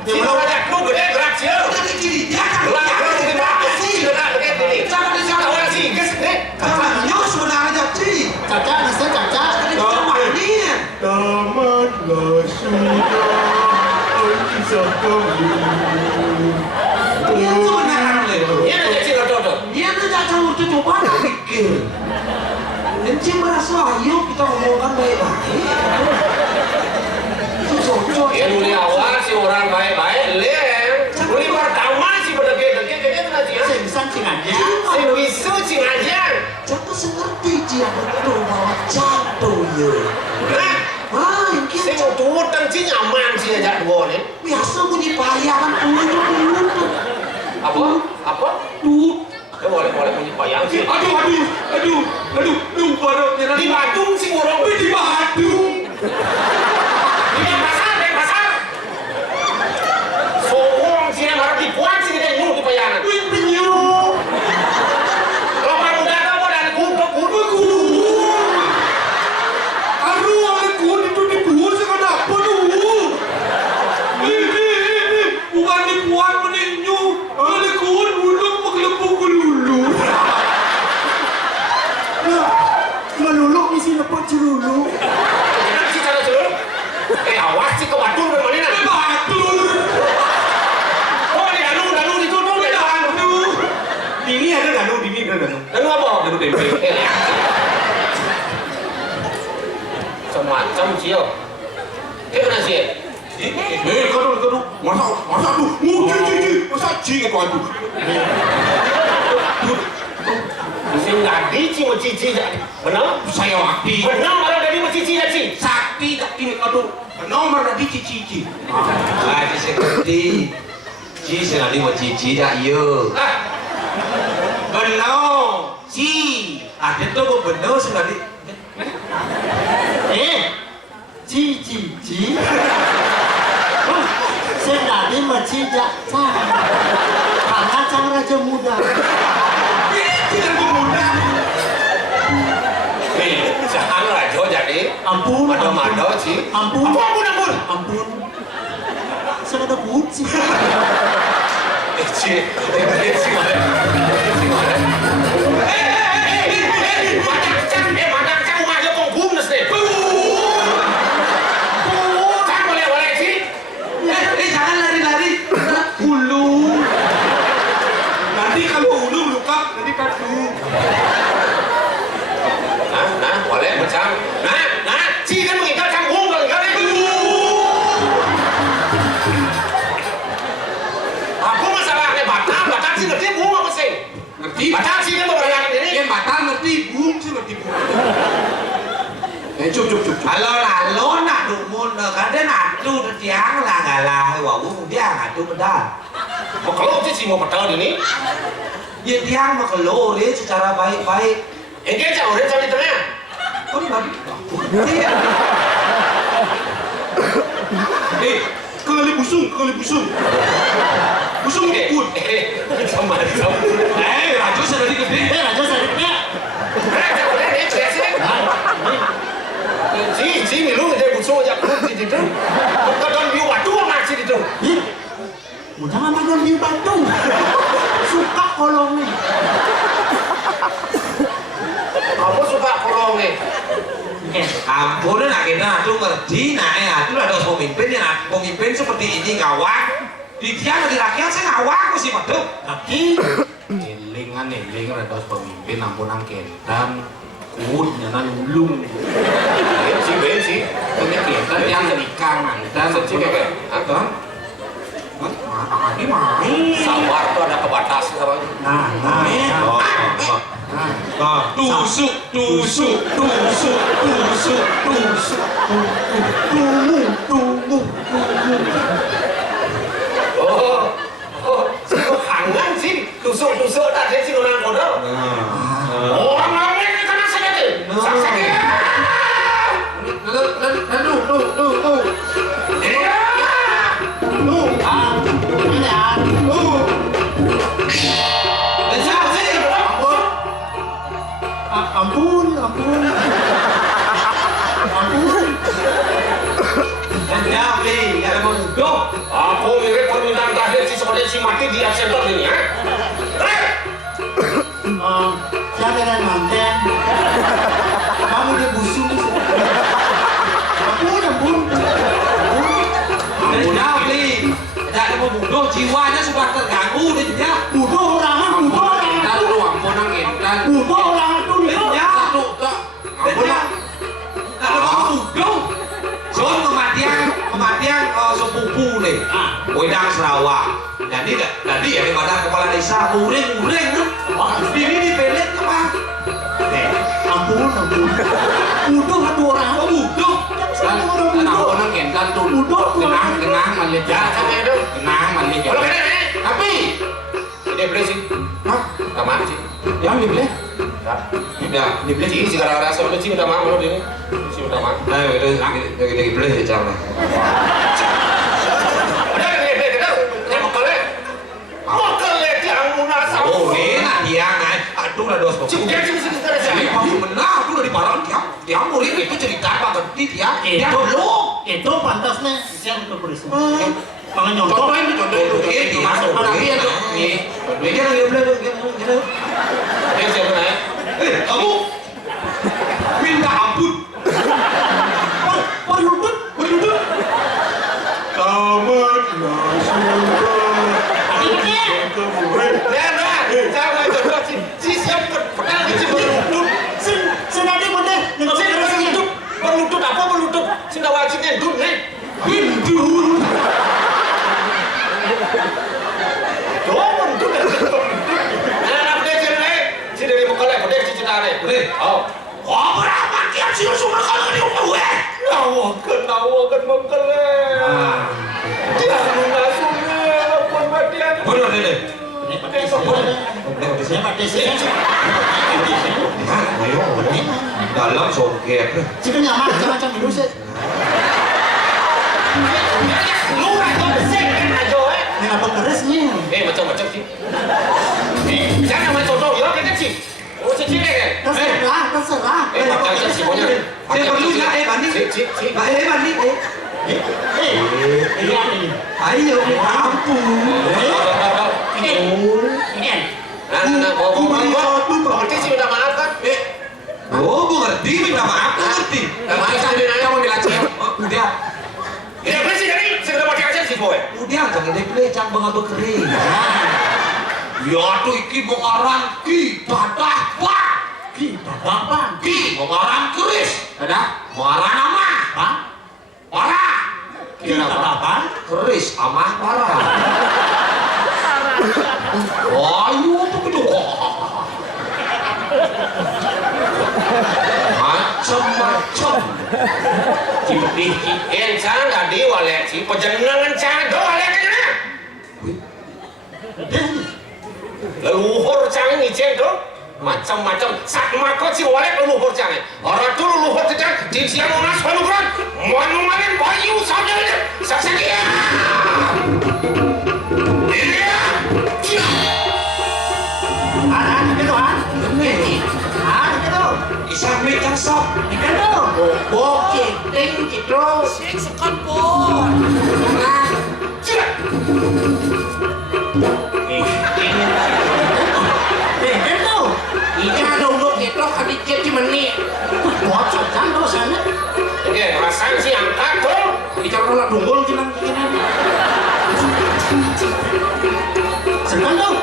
Si mau ajak kuda gede gerak sih. Udah kiri, dia akan Gerak gerak sih gerak sih. Gerak begitu ni. Jangan disana. Orang sih, kes ni. Katanya sebenarnya Ci. Caca nasi caca. Cuma ini. Tamatlah sudah kisah kami. Dia sebenarnya le. Ini ada sih kata. Dia tidak tahu tu coba nak fikir. Dan Ci merasa ayo kita ngomongkan baik-baik. Ya dulu awal si orang baik-baik lem. Dulu pertama si berdeket-deket kena sih. Sengsan sing aja. Si wisu si ngajar. Jangan sengerti Ci yang betul bahwa jatuh ya. Nah, Yang si kita mau tutang si nyaman si ajak dua ni. biasa bunyi bayangan dulu. Apa? Apa? Dulu. Boleh punya payang sih. Aduh, baru Di Badung si orang di Badung. di pasar. Sowong si yang harus dibuat si kita nyuruh di payangan. Penyu. Kalau orang muda kamu dan kudu. Aduh, aku itu dibuat sekarang apa dulu? Ini bukan dibuat menenyu. Ada kuat bulung mengelepuk lulu. Meluluk ni si lepas cerulu. Kenapa sih cara celur? Awas sih ke Badung ke mana? Batur. Oh, di danu ditutup di Danu. Ini ada danu. Danu apa? Danu tempe. Semacam sih yo. Kena sih. Kadu. Masa tu. Masa ci ke tu. Sing ngadi ci mau cici jadi. Benar? Saya wakti. Benar malah dari mau cici jadi. Sakti tak kini kadu. Nomor tadi cici. Lagi seperti ci senali mau cici dah iyo. Benar. Ci. Ada tu benar sekali. Ci. Senadi maci jak cang. Karena cang raja muda. Jangan pemuda. Jangan rajo jadi. Ampun. Mado sih. Ampun. Ampun. Saya ada but sih. Ci mana? Madak cang maju kong bumnes deh. Cang boleh sih. Jangan lari. Hulu. Nanti kalau hulu luka, nanti kadu. Nah, boleh macam. Nah, ci kan mengikat cang bum kalau ikat ni. Aku masalahnya batal sih ngerti bum apa sih? Ngerti? Batal sih kan beberapa ini. Yang batal ngerti, bung sih ngerti bung. Cup. Alo nak dumun kadang adu tiang lah ngalah wah dia adu pedal. Kalau sih mau batal ini, Ya tiang mah kalau dia secara baik-baik. engkau cang orang cang di tengah. Kau ni babi. Kali busung. Busung pun. Sama. Raja sudah gede. Raja sediknya. Si milu dia busuk aja perut di situ. Bukan biu batu masih di situ. Jangan makan di Bandung. Suka kolongnya. Apa suka kolong ni? Ampun nak kita tu ngerti nak ada pemimpin yang pemimpin seperti ini kawan. Di tiang di rakyat saya ngawak sih waduh. Kaki. Elingan ada pemimpin ampunan kentan kun nyanan ulung sih punya kentan yang nikah mantan sih kayak apa ini mah Sabar tuh ada kebatas sama. Tusuk. Hangan sih, tusuk tadi sih orang bodoh. orang lain ini kena sakit sakit tuh iya Ini ampun. Ampun. Ya beli, ada mau duduk. aku mirip permintaan terakhir si mati di absentor ini ya Saya dengan manten. Kamu dia busuk. Ampun. Ya beli, ada mau duduk. Jiwanya sudah terganggu dia. Butuh orang. kentan lu ampunan kentan Butuh orang itu nih. Ya, satu tak ampunan ada mau duduk. Soal kematian sepupu nih. Wedang Sarawak. Jadi ya daripada kepala desa uring ini dipelet apa? Ampun. Butuh satu orang. Butuh. dan ampunan kentan tuh kenang melihat ya sampai itu kenang melihat tapi Ini beli sih. hah Taman sih. yang dibeli Ya, dibeli sih si gara-gara sebelum sih udah mau ini. Si udah mau. Nah, itu lagi beli ya jangan. Ada beli kita. Saya mau kale. Mau kale yang munas. Oh, ini dia ngai. Aduh, lah dos. Sini pas menang tuh dari parang dia murid itu cerita apa ganti dia. Dia belum. Itu pantasnya siang ke polisi. Pangan nyontok. contohin Itu masuk tapi ya tuh nih. Dia lagi beli gitu. Dia siapa naik? Kamu minta ampun. Berlutut. Ini Jangan coba si siapa pernah sih berlutut. senadi bener. Nggak bisa terus hidup. Berlutut apa berlutut? Sudah wajibnya dun nih. Anak dia sini, si dari muka leh, dia cerita nih. Oh, berapa dia sih sumber kalau di rumah gue? Nawakan mengkeleh. Jangan mengasuhnya, apapun batian. Bener deh. Saya pakai sih. Dalam songket. Jika nyaman macam itu sih. Lu aja sih aja. Ini apa keras nih? Macam-macam sih. Jangan main contoh ya kan sih. Oh, sih kan. Terserah. Macam sih punya. Saya perlu nggak banding? Banding. Ini. Ayo, ampun. Ini. Berarti sih udah maaf kan? Oh, gue ngerti, minta maaf, gue ngerti. kamu dilacak Udah, Tidak boleh sih dari segera pakai aja sih boy. udah jangan deh jangan bangga bekering. ya tuh iki mengarang ki dadah pak Kita bapak. ki mengarang keris ada mengarang nama Hah? para Kita bapak. Keris, amah parah. ayo tuh gitu macam-macam Cipih kian sana tadi walek si pejenengan cado walek kena. Leluhur canggih ngicen tuh. Macam-macam sak makot si walek leluhur canggih. Orang tuh leluhur tidak di siang unas panuran. Manumalin bayu saudara. Saksakia. Iya. Gitu. Gitu. Isami yang sok. Gitu. oke ting gitu Sekan po. Gitu. ini ada untuk gitu kadikit cuman nih Bocor kan dosanya. Oke, rasain sih angkat tuh. bicara nolak dunggul cuman Kan tuh.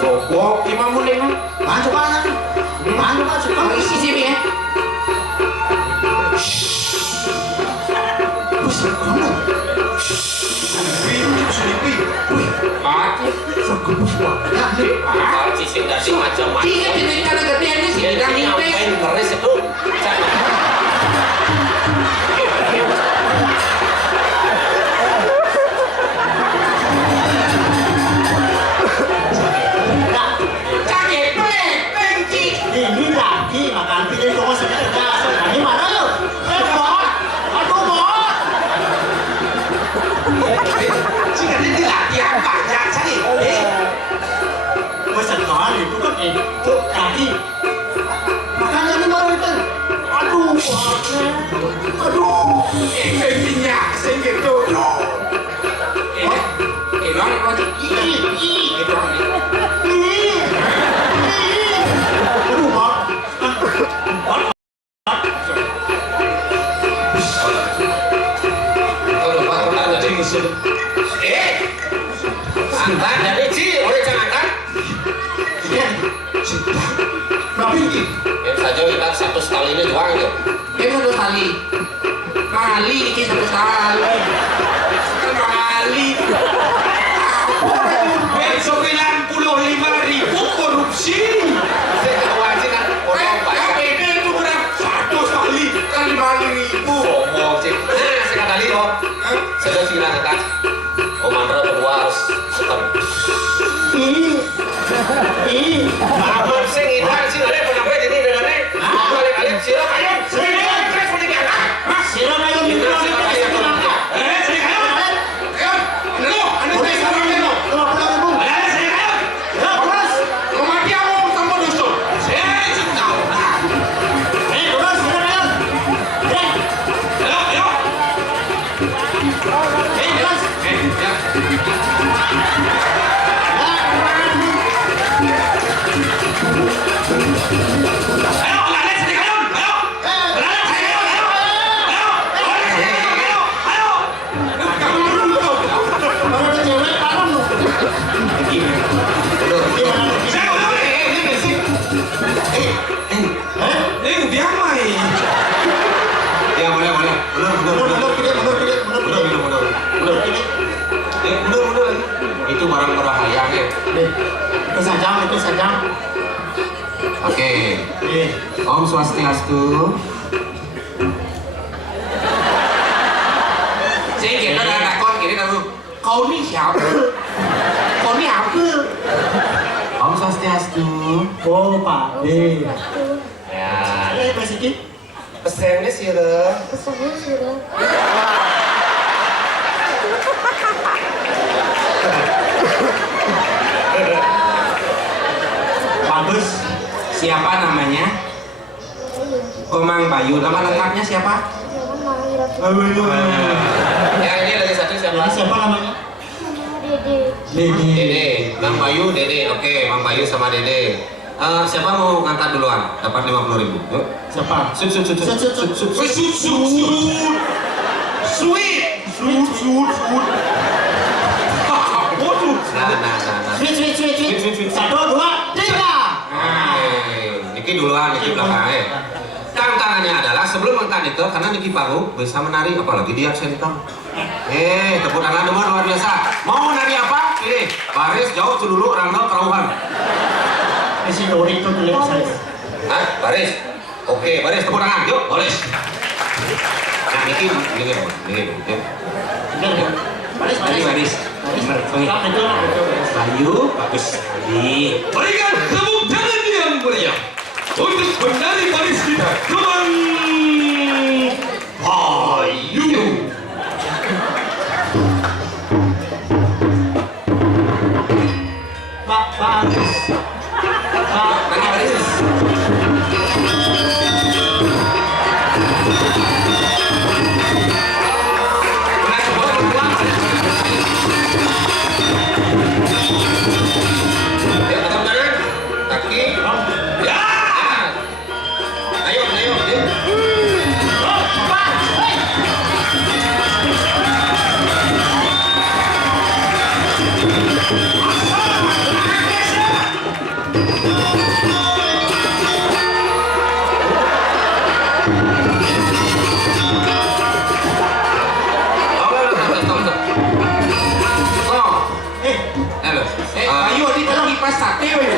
Bogok, Imam Mulai mah. Mana coba nanti. Mana coba suka. Isi sini ya. Buset, kamu. Mati. Segebus banget nih. Cici dasi macam-macam. Iya, jadi karena gedean ini sih. Dia ngapain ngeres itu? Cakep, benci. Ini lagi makan pilih tunggu sebentar. Ini mana yuk? Bot. Aduh bot. Jika dia latihan banyak sekali. Buset kali itu kan itu lagi. Makanya ini baru itu. Aduh botnya. Aduh. Benci sehingga itu. Orang lagi. Itu orang ini. Aduh bot. Bot. Kalau baru ada di musim. Angkat dari Ci, oleh jangan angkat. Berapa ini? Yang saja kita satu sekali ini doang itu. Dia satu kali. Kali ini satu kali. Kali. Besok 95.000 korupsi. Sekawan sih kan orang banyak. KPP itu berapa? Satu kali kan 5.000. Sombong sih. Nah, sekali loh. Sudah sih angkat. Komandro kedua harus setem. Apa sih ini? Sih ada pernah gue jadi dengan ini. Kali-kali sila kayu. Sila kayu minggu lalu kita bisa langkah. Itu barang berbahaya ya. Itu saja. Oke. Om Swastiastu. Saya kira ada takut gini dulu. Kau ni siapa? Kau ni apa? Om Swastiastu. Oh Pak D. Ya, Pak Siki. pesennya sih loh. Pesannya sudah. Bagus. Siapa namanya? Komang Bayu. Nama lengkapnya siapa? Jangan marah Ya ini lagi satu siapa? Ini siapa namanya? Dede. Dede. Bang Bayu, Dede. Oke, Bang Bayu sama Dede. Siapa mau ngangkat duluan? Dapat 50.000. Yuk. Siapa? Sut. Sweet. Nah. Sweet. 1, 2, 3. Niki duluan, Niki belakang. Tantangannya adalah sebelum angkat itu, karena Niki baru bisa menari, apalagi dia sentong. Tepuk tangan semua luar biasa. Mau nari apa? Pilih. Baris jauh dulu, rangkau kerauhan. Isi Dori itu dilihat saya. Hah? Baris. Oke, baris tepuk tangan. Yuk, baris. Nah, Niki. Baris. Baris. Betul. Bayu. Bagus sekali. Berikan tepuk tangan yang meriah untuk penari baris kita, Komang Bayu. Pak Baris. Pak Baris. Yuk, tepuk tangan. Kaki. Ya, Ayo. pas sate weh.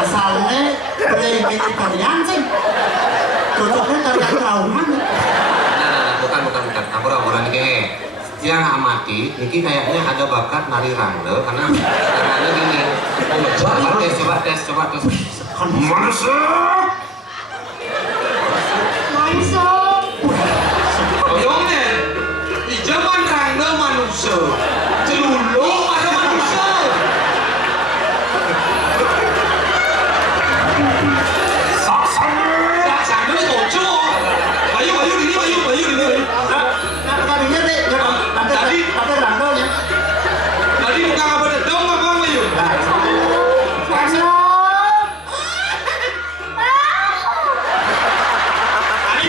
Asalnya boleh imit tarian sih. Cocoknya tarian trauma. Nah, bukan. Ampura nih yang amati, Niki kayaknya ada bakat nari rangde karena caranya gini. Coba tes. Masuk. Langsung. Oyongnya, di zaman rangda manusia, celuluk ada manusia. Saksan itu kocok. Bayu ini. Tadinya deh, tapi randolnya. Tadi bukan apa dong apa Bayu? Tadi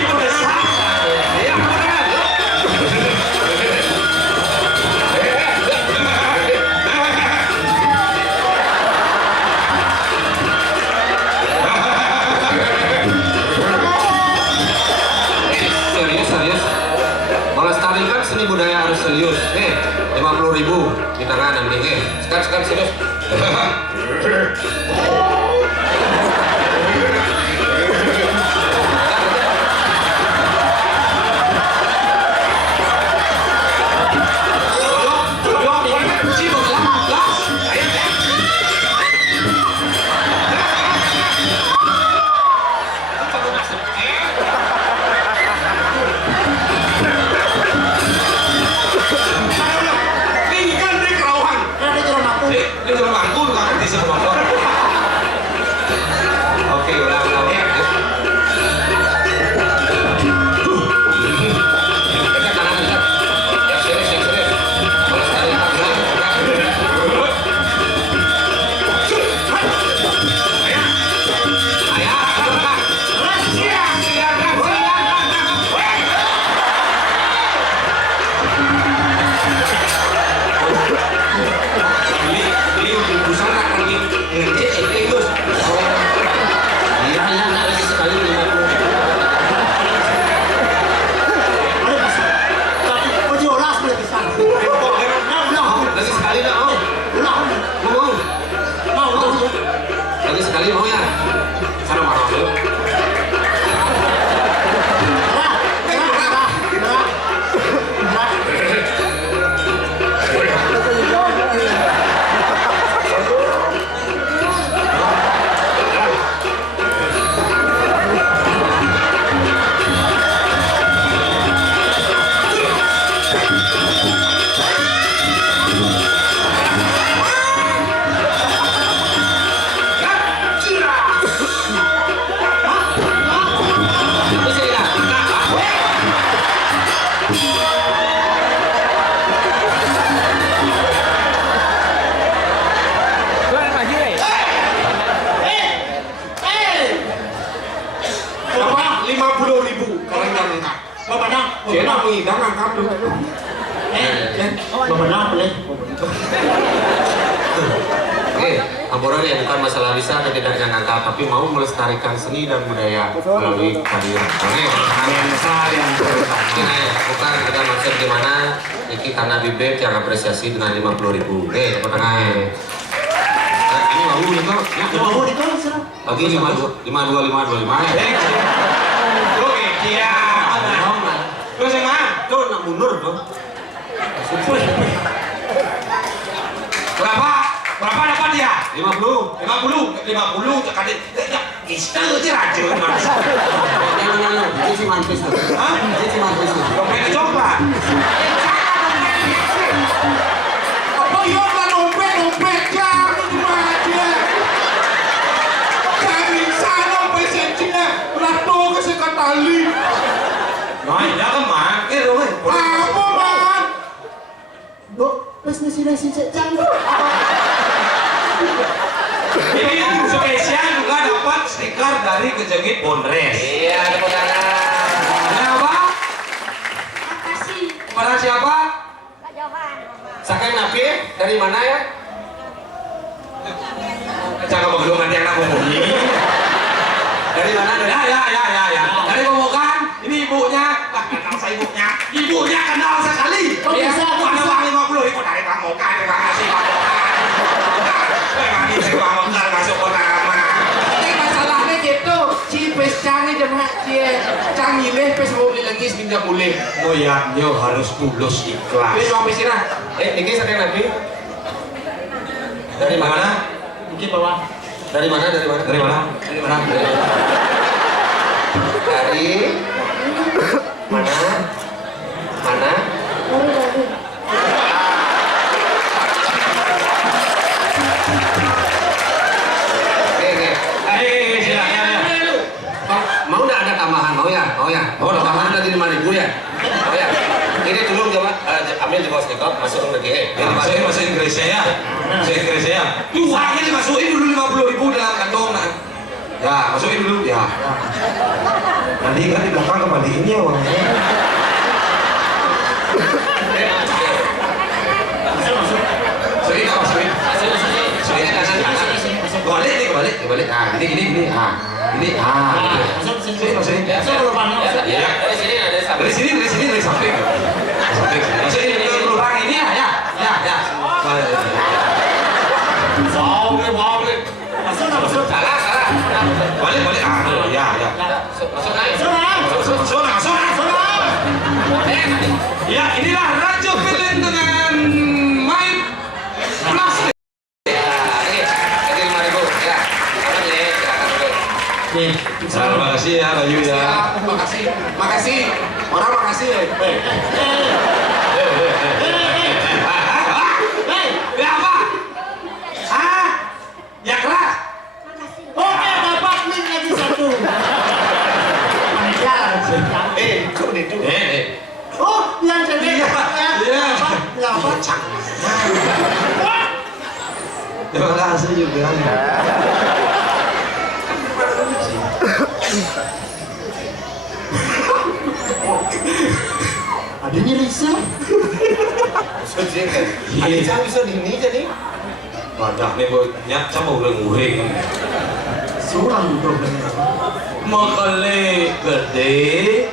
udah saksan. Ya, Serius. Melestarikan seni budaya harus serius. 50.000 di tangan nanti. Sekarang serius. Ini kan dia kerauhan. Dia jalan aku. Ini cuma bangku bukan di sebelah motor. Oke, ulang. Dekat kanan. Ya, serius. Melestarikan. Ini urusan lagi ngecek serius. Iya, lagi sekali 50. Boleh bisa. Tapi penjolas boleh bisa. Lagi sekali dah mau. Mau. Lagi sekali mau ya. Sana marah dulu. Bapak 50.000 kalau yang angkat. Bapak Nang. Cina mengidang angkat dulu. Bapak Nang boleh. Ampura ya bukan masalah bisa atau tidaknya ngangkat, tapi mau melestarikan seni dan budaya melalui kehadiran. Bukan ada maksud gimana Niki karena bibit yang apresiasi dengan 50.000. Tepuk tangan. Ini mau itu, Mau di tol sana. bagi 52. Oke, dia. Terus yang mana? Tuh nak mundur tuh. Berapa dapat dia? 50. 50 sekali. Kita aja raja mas. Jangan, ini cuma pis tuh. Hah? Ini cuma pis tuh. Dompet coklat. Oh iya lah dompet jangan cuma aja. Saya bisa dompet sensinya. Lato kesekat tali. Nói đã có mạng cái rồi. Apa man? Dok, destinasi cang. Ini spesial juga dapat stiker dari Kejengit Bondres. Iya, tepuk tangan. Kenapa? Makasih. Kepada siapa? Kak Johan. Sakai napi dari mana ya? Jangan mengelungan yang nak ngomongin. Dari mana? Ya. Dari Komokan, ini ibunya. Lah, kenal saya ibunya. Ibunya kenal sekali. Oh, bisa. Ada uang 50 itu dari Komokan. Terima kasih Pak. Jangan jemaah dia. Jangan milih pas mau beli lagi pinjam boleh. Moyangnya harus tulus ikhlas. Beli mau sini. Niki sakit lagi. Dari mana? Mungkin bawah. Dari mana? Dari mana? Dari mana? Dari mana? Dari mana? Mana? Mau nggak ada tambahan? Mau ya? Mau ya? Mau tambahan lagi 5.000 ya? Mau ya? Ini tolong coba ambil di bawah sekop, masukin lagi. Masukin Inggris ya. Masukin Inggris ya. Uangnya dimasukin dulu 50.000 dalam kantong. Ya, masukin dulu ya. Nanti kan di belakang kembaliin ya uangnya. Masukin apa masukin? Masukin kanan. Balik nih, balik. Ah, ini. Ah, ini. Ah. Masukin. Masuk ke lubangnya. Ya. Dari sini ada sampai. Dari sini dari samping. Samping. Masukin ke lubang ini ya. Balik. Masuk. Salah. Balik. Ah, ya. Masuk naik. Masuk. Ya, inilah Raja Film dengan main plastik. Lagi 5.000 ya. Apa nih? Terima kasih ya Bayu ya. Makasih. Orang makasih. Ya apa? Ah, ya keras. Oke, dapat link lagi satu. Kok itu? Oh, yang jadi Iya. Dapat. Terima kasih juga. Adanya Risa. Ada bisa di ini jadi. Wadah nih buatnya sama udah nguring. Seorang problemnya. Makale gede,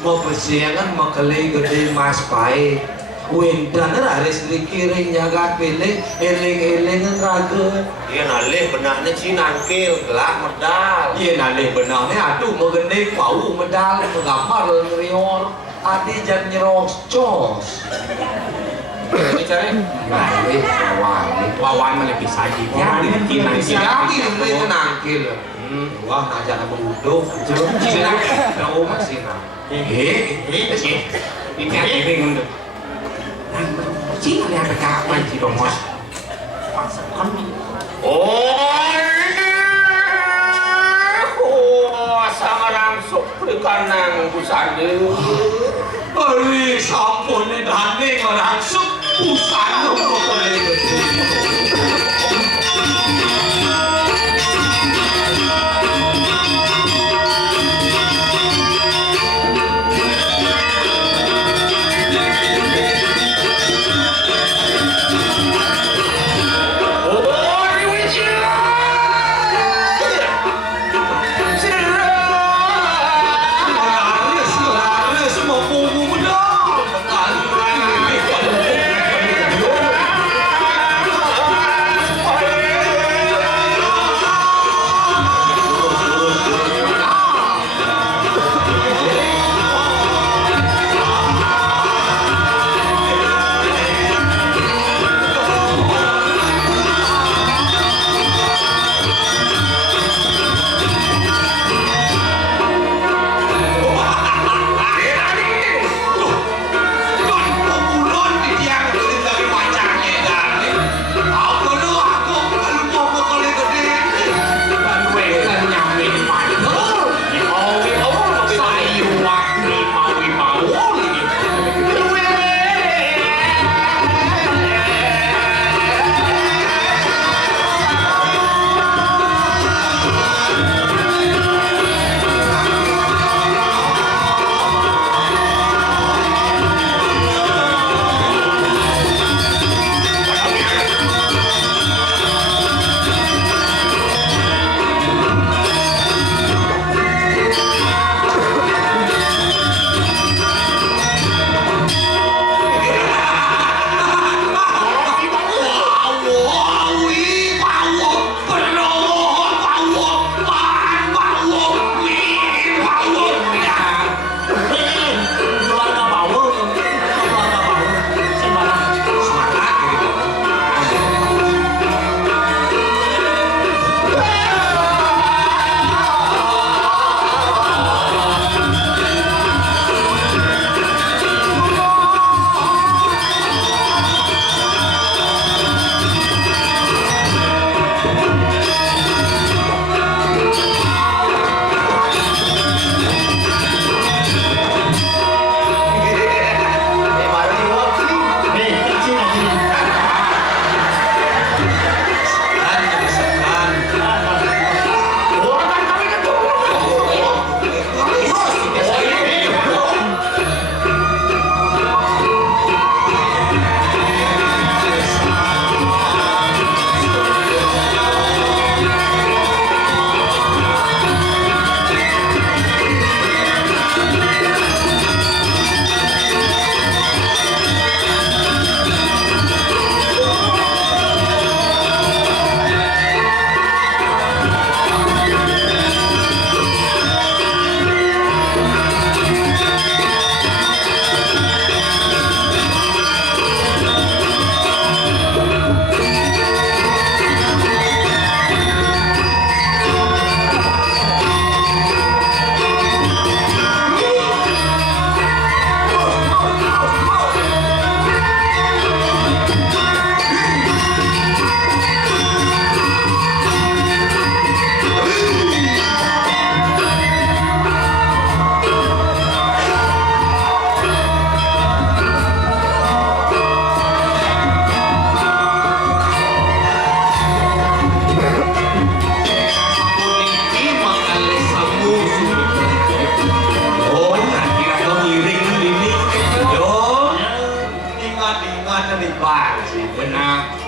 mau persiangan makale gede mas pai. Wendan raris dikiring jaga pilih eling-eling raga. Iya nalih benahnya sih nangkil, gelap medal. Iya nalih benarnya aduh mengenai bau medal menggambar ngerior. Adi jan nyerok cos. Ini cari. Wawan malah bisa aja. Ya, Kami ini nangkil. Wah ngajak sama uduk. Cina, kau masih nang. ini untuk. Cina ada kapan sih Bos? Sama langsung berikan nang busane. Ari sampun dane langsung usah laris mau pungu dong.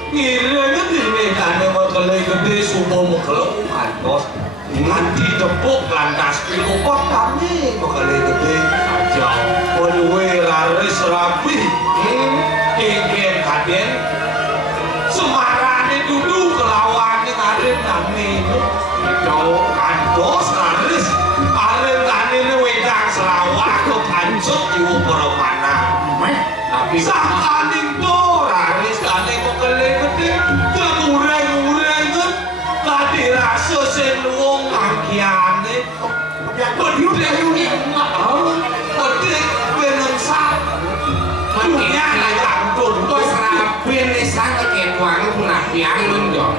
Ngiranya ini karena makalay gede subuh makalong antos. Nanti tepuk lantas pilupot kami makalay gede. Kacau. Waduh laris rapi. Geng-geng kaden. Semarane duduk kelawannya ngarin kami. Kacau antos laris. Aren kane wedang selawak ke pancuk jiwa peremana. Tapi sakaning laris kane makalay gede. Kemureng-mureng tadi rasa seluang angkiane. Pedih pedih penensat. Dunia yang dulu serapin nih sangat kayak tuang punah piang lunjong.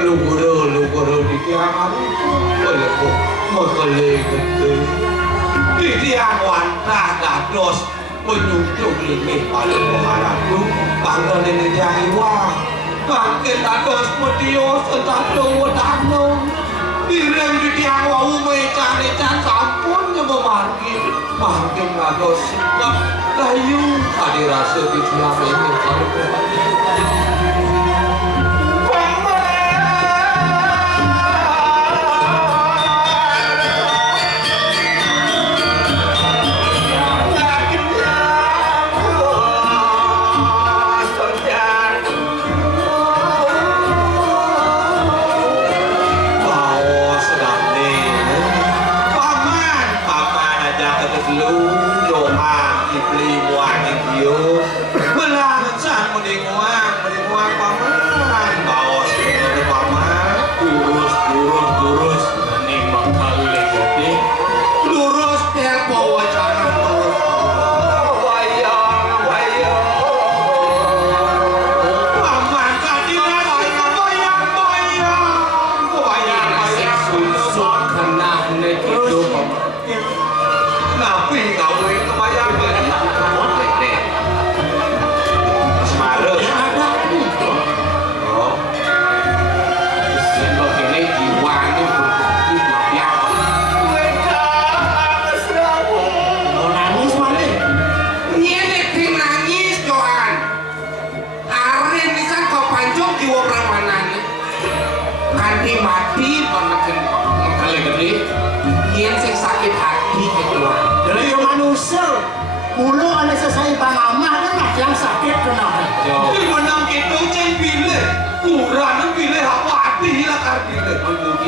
Lu guru di tiangan boleh kok makalay gede. Di tiang wantah dados penyucuk limih paling mengharapku bangga nenek jahiwa bangkit dados medios entado wadano direm di tiang wau mecan-ecan sampun nyebemargi bangkit dados sebab layu tadi rasa di tiang ini paling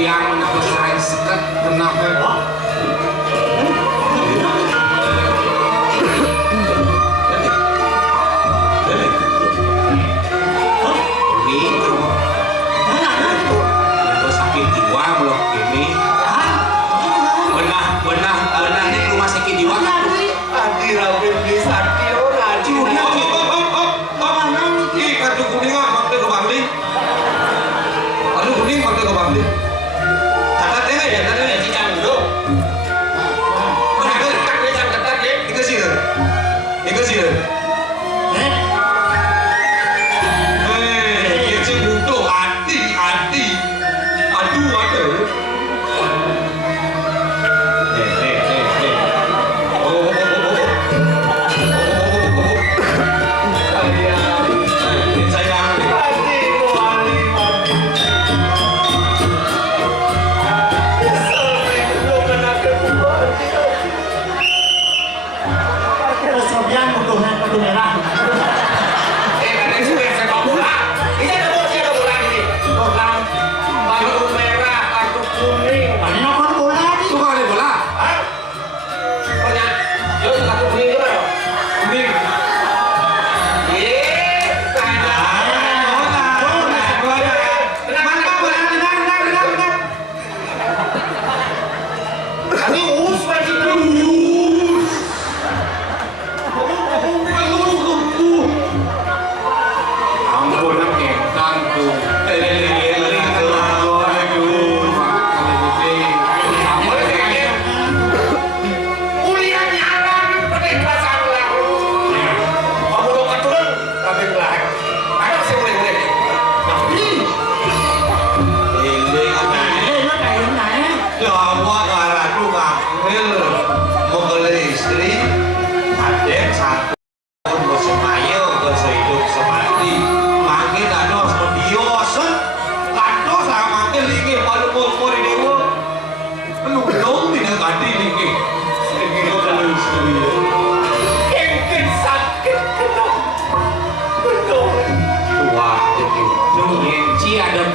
yang menambah sering sekat kenapa sakit jiwa belum ini benah ini rumah sakit jiwa Adi Rabin di Satyo Raju. Kartu kuning pakai ke Bangli. Kartu kuning pakai ke Bangli. Catat ya, tadi ya cicang dulu.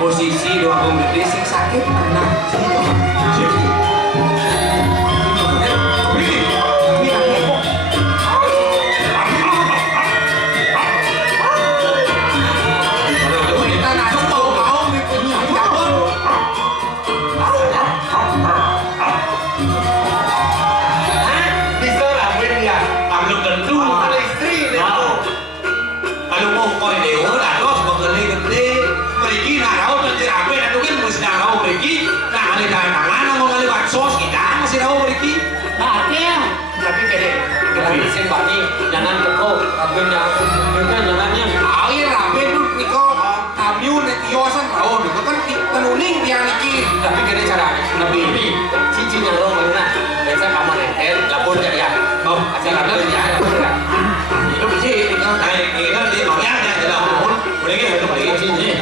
posisi doa pemberi sing sakit nah jangan keko tapi jangannya air rabe tuh niko kamiu netiosan tahu itu kan tenuning dia niki tapi gini cara nabi ini cincin yang lo mana biasa kamar enten lapor ya mau acara lo ya itu biji itu naik ini di bawahnya ada lapor boleh gitu boleh cincin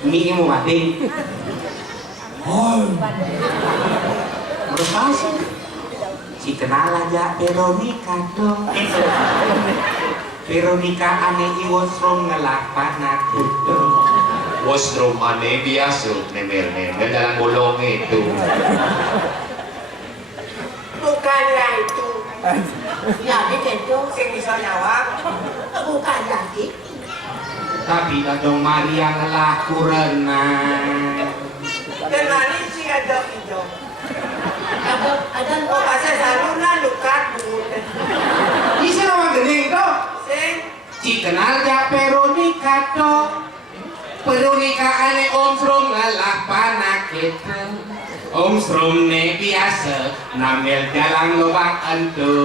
Mie mau mati. Oh. Berpas. Si kenal aja Veronica dong. Veronica aneh iwosrom ngelakpanak itu. Washroom aneh biasa nemer-nemer dalam bolong itu. Bukanlah itu. Jadi itu sing bisa jawab. Bukan lagi. Tapi kadang Maria ngelaku renang. Dan mari sih ada itu. Ada kok pasal saluna lukat bukan. Bisa nama gening tuh. Sing Si kenal ja Veronica tuh. Veronica ane Om Srom ngelakpanak itu. Om Srom ne biasa namel jalan lobak entu.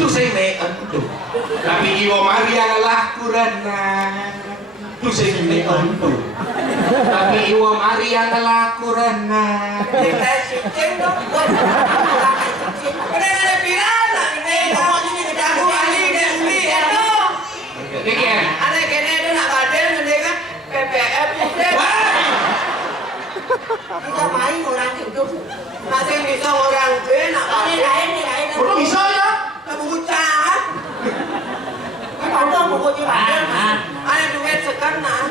Tuh saya ne entu. Tapi Iwo Maria ngelaku renang. Tuh saya ne entu. Tapi Iwo Maria ngelaku renang. kita cicing dong. Udah ada pirana ini pokoknya kita aku ali desmi itu. Pikir. Ada kene itu nak badan mendengar PPF itu. Kita main orang itu. Masih bisa orang nak badan. Belum bisa ya? Tak bucah. Ada pokoknya badan. Ada duit sekarang.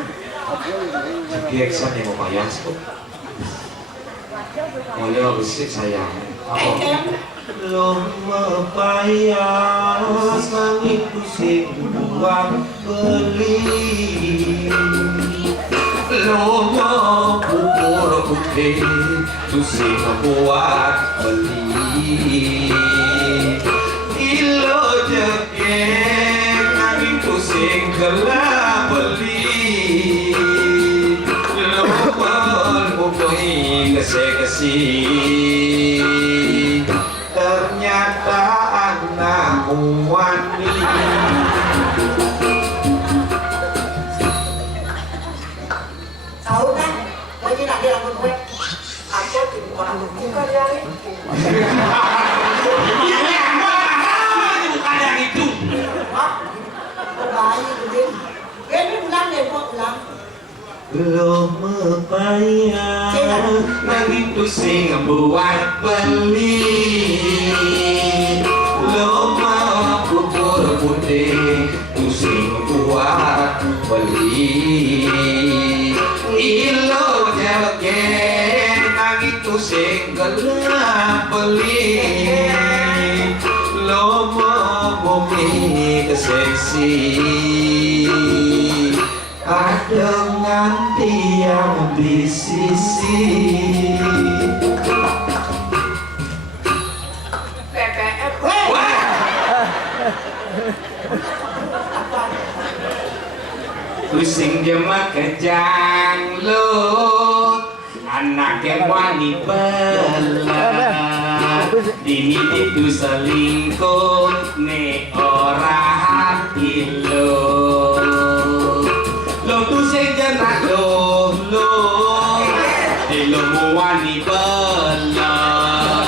Biasa yang mau bayar tuh. Mulai bersih sayang. Belum bayar langit pusing buang beli. Lomo pupur putih tusing buat beli. Ilo jekek angin pusing gelap beli. Lomo pupui kese-kesi. Ternyata anak wani. Tahu kan? Lagi nak dia rambut gue. Aku bukan yang itu. Bukan yang itu. Hah? Bayi gede. Ini bulan deh kok bulan. Belum bayar langit pusing buat beli. Lo mau bumi keseksi dengan tiang di sisi. PPF. Pusing dia makejang lo, anak yang wani belah, dini itu selingkuh ne ora hati lo. Lo pusing jenak lo, di lo wani belah,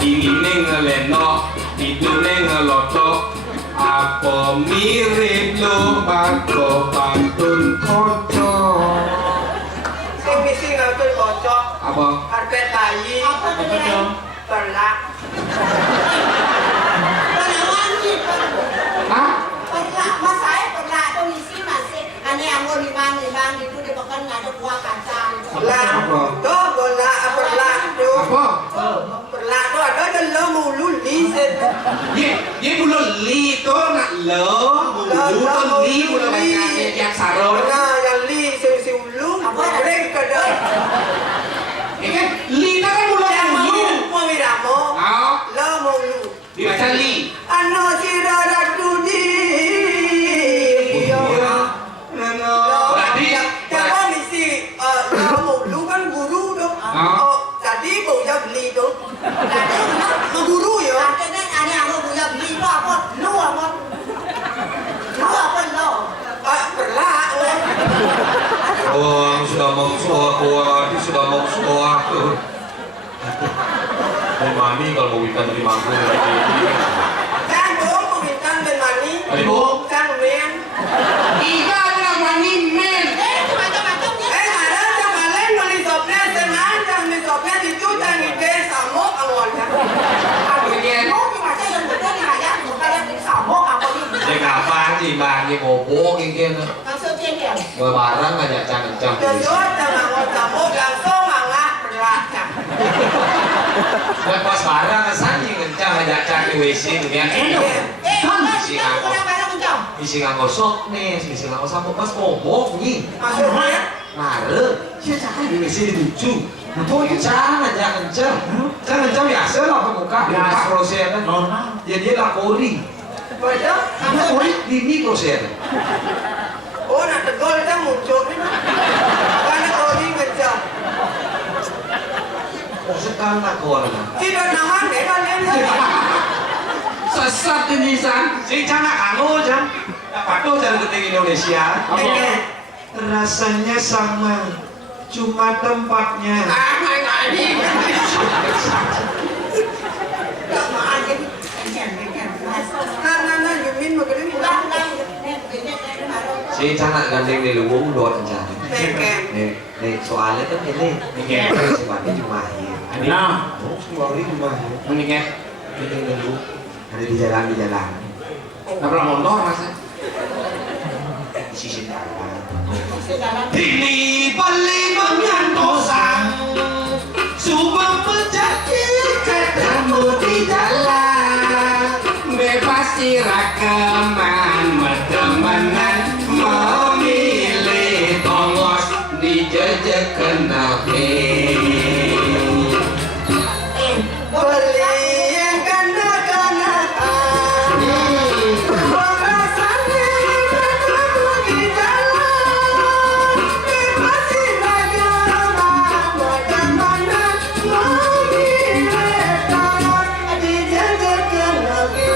dini nengeleno, itu nengelotok. Apa mirip lo bako pantun kocok? Sing misi ngantun kocok. Apa? Karpet bayi. Apa dong? Perlak. Hah? Perlak, mas saya perlak tuh isi masih aneh anggur limang itu dimakan nggak ada kuah kacang. Perlak. Tuh perlak perlak tuh. Apa? Perlak tuh ada dalam mulut liset. Ye belum li to nak lo, belum li belum bacanya yang sarong. Nah, yang li siu lu. Mereka kada. Ya kan? Li itu kan belum Yang lu. mau wiramo. Oh, Lo mau lu. dibaca li. Ano sira ratu di. Berarti Kalau misi lo mau lu kan guru dong. Oh, tadi mau beli dong. Tadi mau guru ya. Akhirnya aneh anggur punya beli lo apa? Lu apa? Lu apa lo? Perlak. Oh, sudah mau suah, sudah mau suah tuh. Dan mami kalau mau ikan dari mampu Kan dong pemitan dan mani. Tadi bu, Kan men. Ika adalah mani men. Macam-macam ya. Ada yang lain beli sopnya senang, yang beli sopnya itu yang ide samok awalnya. Begini. Mau macam yang betul yang ayam bukan yang disambung apa ni? ya kapan sih bang, ya ngobok ini Maksud cengkel. barang aja kencang-kencang. Besok jangan mau samok langsung mangah perlaknya. Dan pas barang kesannya kencang aja cari WC kemudian Isi anggur yang barang kencang. isi nganggo sok nih, isi nganggo sampo pas ngobok nih. Maksudnya? Mare, siya cari di WC dituju. Itu kencang aja kencang. Kencang biasa lah pemuka, buka proses Normal. ya dia lakori. Betul? Lakori dini proses. Oh, nak tegol kan muncul ni. Kan ori ngejam. Sekarang lakor. Tidak nahan deh kan ni. Sesat ini san. Si cana kamu jam. Apa tuh cara detik Indonesia? Rasanya sama, cuma tempatnya. Ini. Tak makan jadi kencang. Karena Yumin begini Pulang pulang. Si cana gandeng di luwung dua rencana. Teken. Nih soalnya kan ini, si Bani Jumahir. Nah, Oh, semua orang Jumahir. Mendingan. Ini dulu ada di jalan. Nabrak motor masa. Di sisi jalan. Ini paling menyantosan. Subang menjadi ketemu di jalan. Bebas sirakaman, temenan memilih tongos dijejek kenape. Beli yang kanak-kanakan. Rasanya ketemu di jalan. Bebas sirakaman, temenan memilih tongos dijejek kenape.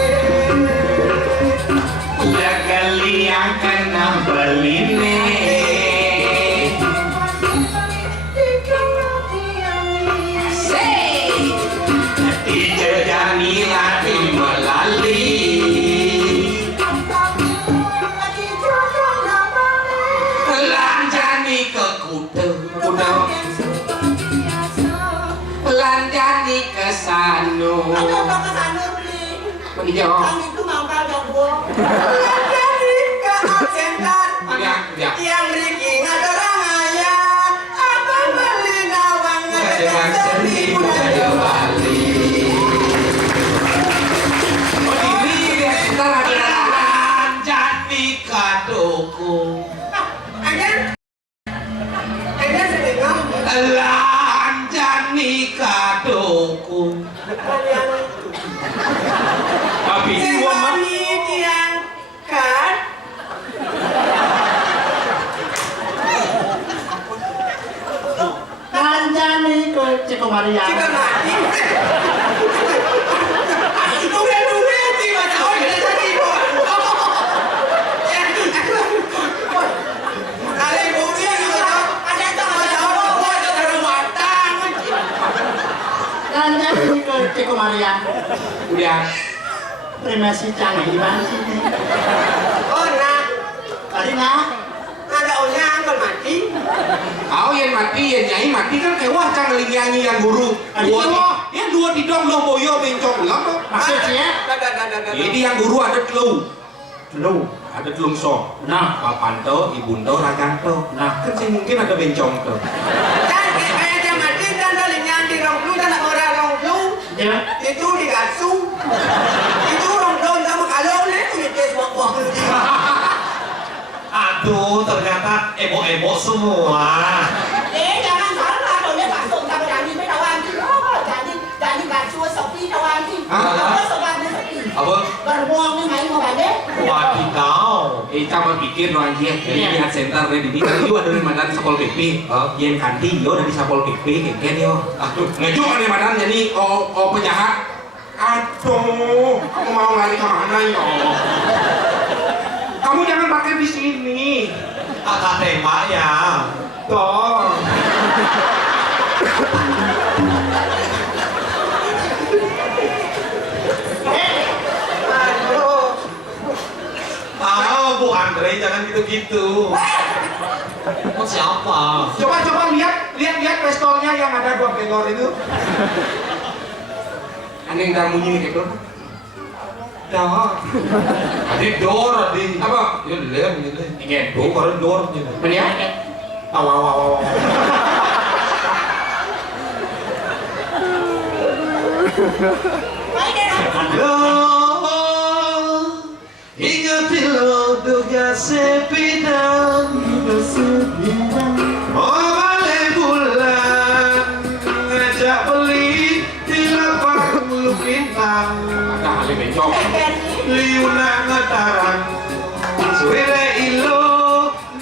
Sekali yang kena beline. Dijejani lagi melali. Lanjani ke kuda. Lanjani ke sanu. Iya. Jadi ke aksentan. Ya. Yang Riki ngadorang ayah. Apa beli nawang Dengan seribu saya balik. Oh ini dia sebentar Sewani diangkat. Kancane ke Ceko Maria. Jika mati. Dure tiba tahu dia tadi bo. Ale ibu dia juga tahu. Ada tahu ada rumah tangga. Kancane ke Ceko Maria. Udah. Terima kasih canggih gimana sih? Oh nah, Tadi nah, ada orang kan mati. Kau yang mati, yang nyai mati kan kewah canggih nyanyi yang guru. Dua di dong lo boyo bencong lah. maksudnya? Jadi yang guru ada telu. Ada telung sok. Nah, Papanto, ibundo, raganto. Nah, kan sih mungkin ada bencong tuh. Dan kayak dia mati dan dalinya di ronglu dan orang ronglu ya. itu digasu. Itu ronglu sama kalau nih itu buah Aduh, ternyata emo-emo semua. Jangan salah, tôi nhớ bạn Tùng tao làm gì với tao ăn chứ đó, chả đi bạn chua sọc đi tao ăn chứ, tao có sọc ăn với sọc đi, Apa? còn mua với mày mua bạn đấy. Wadidaw. Coba pikir no anjir, jadi lihat center di sini kan ada dari mandan Sapol PP, yang kanti yo dari Sapol PP kengken yo. Aduh, ngejuk dari mandan jadi penjahat. Aduh, kamu mau lari kemana yo? Kamu jangan pakai di sini. Kakak tembak ya. Toh. Bu Andre, jangan gitu-gitu. Mau siapa? Coba lihat pistolnya yang ada 2 pelor itu. Aneh yang bunyi kayak gitu. Dah. Adi dor, adi. Apa? Ya lem gitu. Ingin. Tuh, baru dor gitu. Melihat? Aw. Mấy cái đó. Ingatilah duga sepi dan oh balik bulan ngajak beli di lapang Ulu Bintang Nah, lebih bencong. liuna ngetaran suwere ilo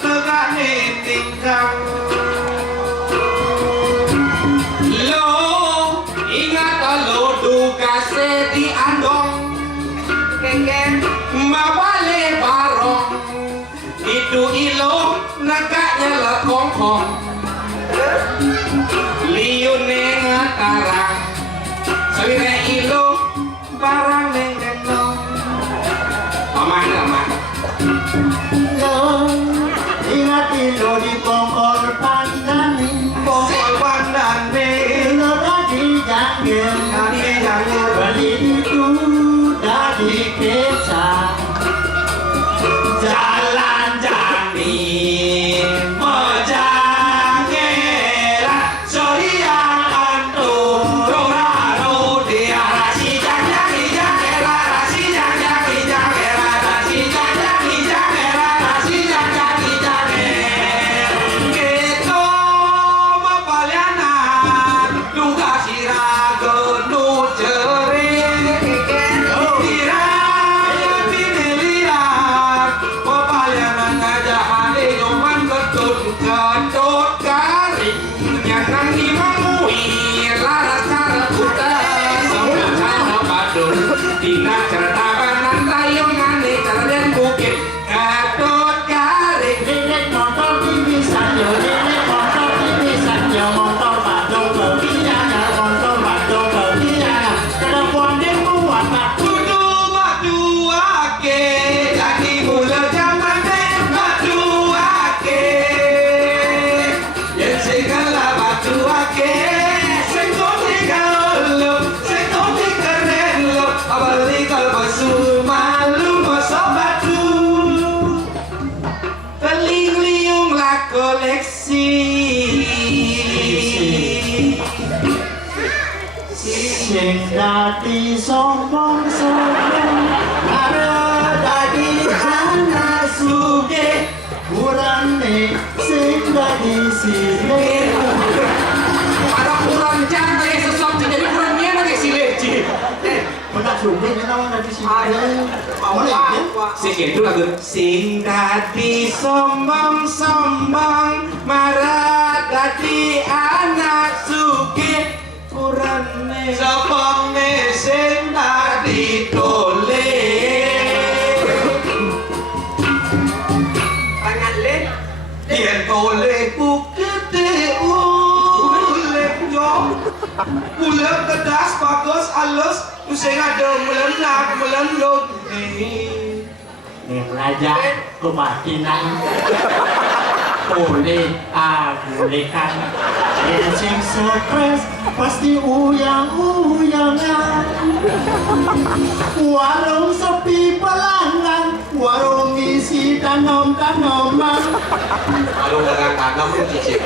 negane tingkang Lo ingat lo duga di andong Kengken. mabale barong itu ilo nakaknya lekongkong liune ngatarang sewire ilo barang nengkenong Mama Lo ingat lo di pokok pandan, pokok pandane lo tadi janggil, kaki jangan beli itu dari keca. jalan jani mojangera sohiang antum roraro dia rasi jangan jangera rasi jangan jangera rasi jangan jangera rasi jangan jangera kita mapalianan duga siraga nu jering Tina cerita banan tayung ngane kalian bukit Gadot garing Nenek motor TV saja, nenek motor TV saja, motor bado berbicara, motor bado berbicara. Telepon dia buat batu. Kudu batu ake jadi mula zaman batu ake yang segala batu ake sekoti kalau sekoti keren lo abali kalau basu malu masa batu Teling-liung lah koleksi Sing dadi sombong-sombong, ada dadi anak suge, kurane sing dadi sile. Ada kurang jantai sesuatu jadi kurangnya lagi si leci Benar sumpah ni nawan dari sini. Boleh ya? Sikit itu lagu sing dadi sombong-sombong marah dadi anak sugih kurane Sapone sing dadi tole. Banyak len. Yen tole bukete ulek yo. Ulek kedas bagus halus, sing ada melenak melendung. Raja kebatinan boleh bolehkan yang sing stres pasti uyang-uyangan warung sepi pelanggan warung isi tanam-tanaman Kalau dengan tanam pun cicip.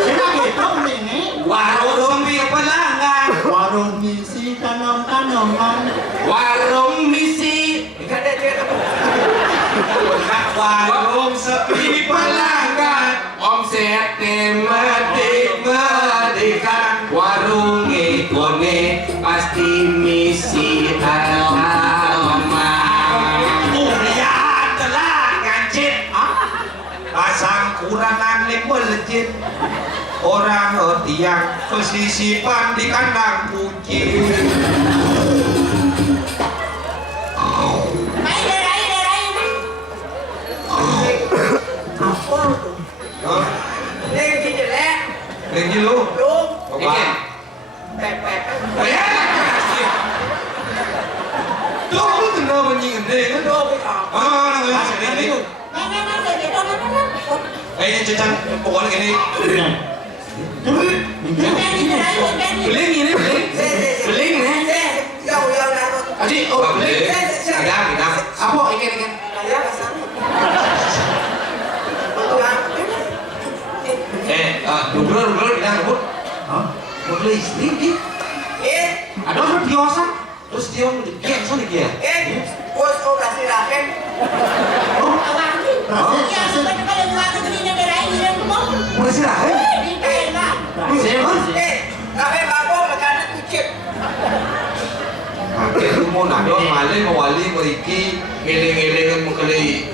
sila gitu ini Warung sepi pelanggan. warung isi tanam-tanaman warung misi Warung sepi pelanggan. omset Medik-medikan. warung ikone pasti misi tanaman Ulian telah ngancit. Pasang kurangan melejit. Orang tiang pesisipan di kandang kucing. Main derai Apa tu? Hah? Len di jelek. Lagi lu. Belum. Apa? Pepet. Tuh, lu kenal bunyi gede kan? Belum kita. Ini. Cican, pokoknya gini. beling ini beling beling nih Jauh yang lalu. aji oh beling Ada. apa ikan Saya kesana. Dubrul bilang rebut. Boleh istri dia. Ada orang diosa. Terus dia dia sana dia. Bos operasi raken. Boleh sih lah. Raken bago makan kucing. Itu mau nado malai mawali meriki ngeleng-ngeleng mengkeli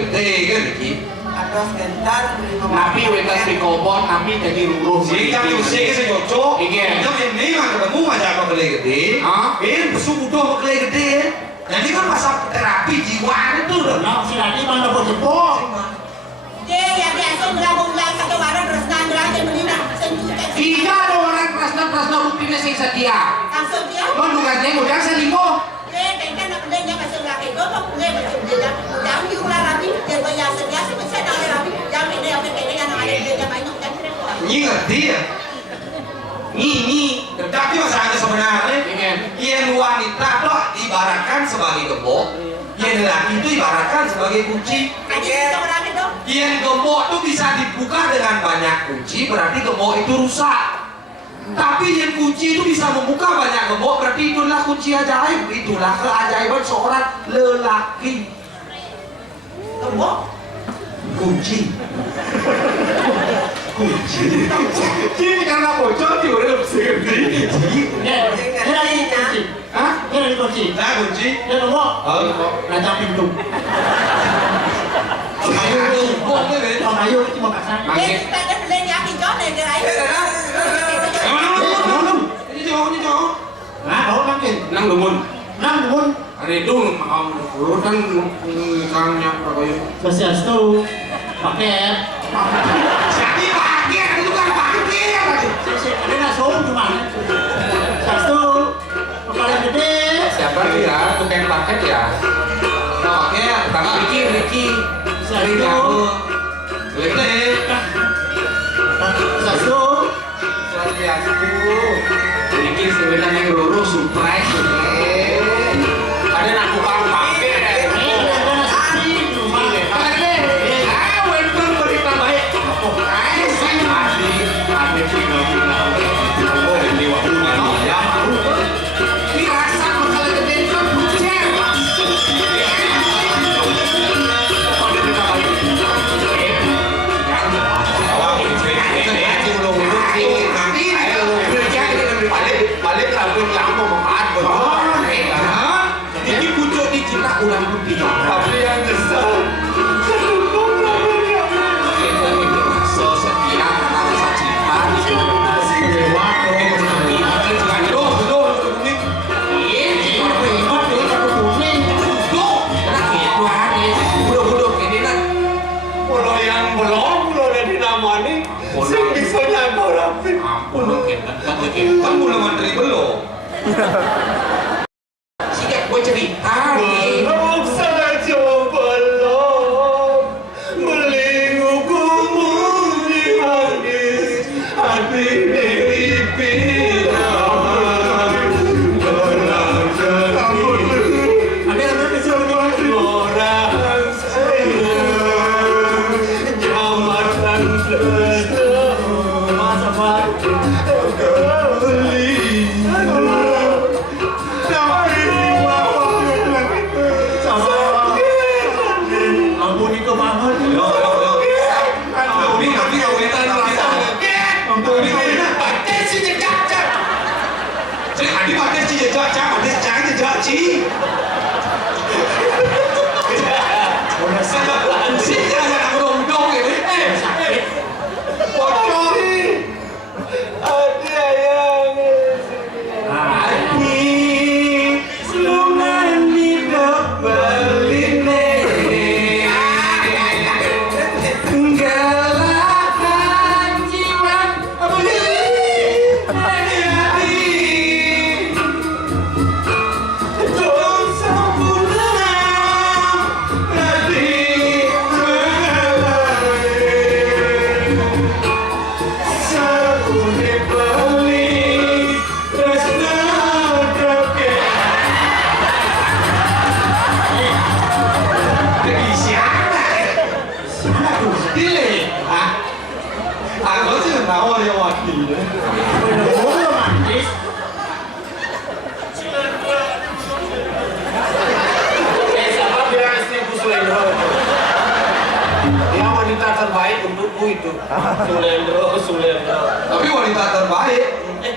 gede kan iki. Ada sebentar beli nabi wetan pikobot nabi jadi ruruh Si kami usik se jojo. Iya. Jam ini mah ketemu aja mengkeli gede. Hah? Besu butuh mengkeli gede. Jadi kan masa terapi jiwa itu loh. Nah, si Rani mana boleh jempol? Tiga ada orang prasna rupina sing setia mendugasnya modal selingkuh Nyi ngerti ya? Nyi. Tapi masalahnya sebenarnya yang wanita tuh diibaratkan sebagai gembok, yang laki itu ibaratkan sebagai kunci. Yang gembok itu bisa dibuka dengan banyak kunci, berarti gembok itu rusak. Tapi yang kunci itu bisa membuka banyak gembok, berarti itulah kunci ajaib. Itulah keajaiban seorang lelaki. Gembok? Kunci. ini karena bocor di udah segede Ini lagi kunci. hah Ini lagi kunci. Nah kunci. Dia nombor. Raja pintu. Kalau ayo cuma pasang. Ini jauh. Nah, bawa makin. nang dumun Nang bun. hari itu urutan kangnya pakai Swastiastu. Paket. Jadi pakai, itu kan pakai. Ada nasum cuma. Swastiastu. Paling gede. siapa dia tukang paket ya Pakai, Bang Riki sering Swastiastu. nyabu gede. Swastiastu. Riki sebenarnya yang lurus surprise ada aku pakai Ada nasi di rumah. welcome berita baik ada punya oh ini waktu ya dirasa bakal gede itu bucer ada berita baik belum. Sikit gue cerita nih. Belum saja belum melingkupimu di manis hati dari pikiran orang Jamaatan Ampuni ko banget. Romantis. Siapa bilang istriku Sulendro? Dia wanita terbaik untukku itu. Sulendro. Tapi wanita terbaik.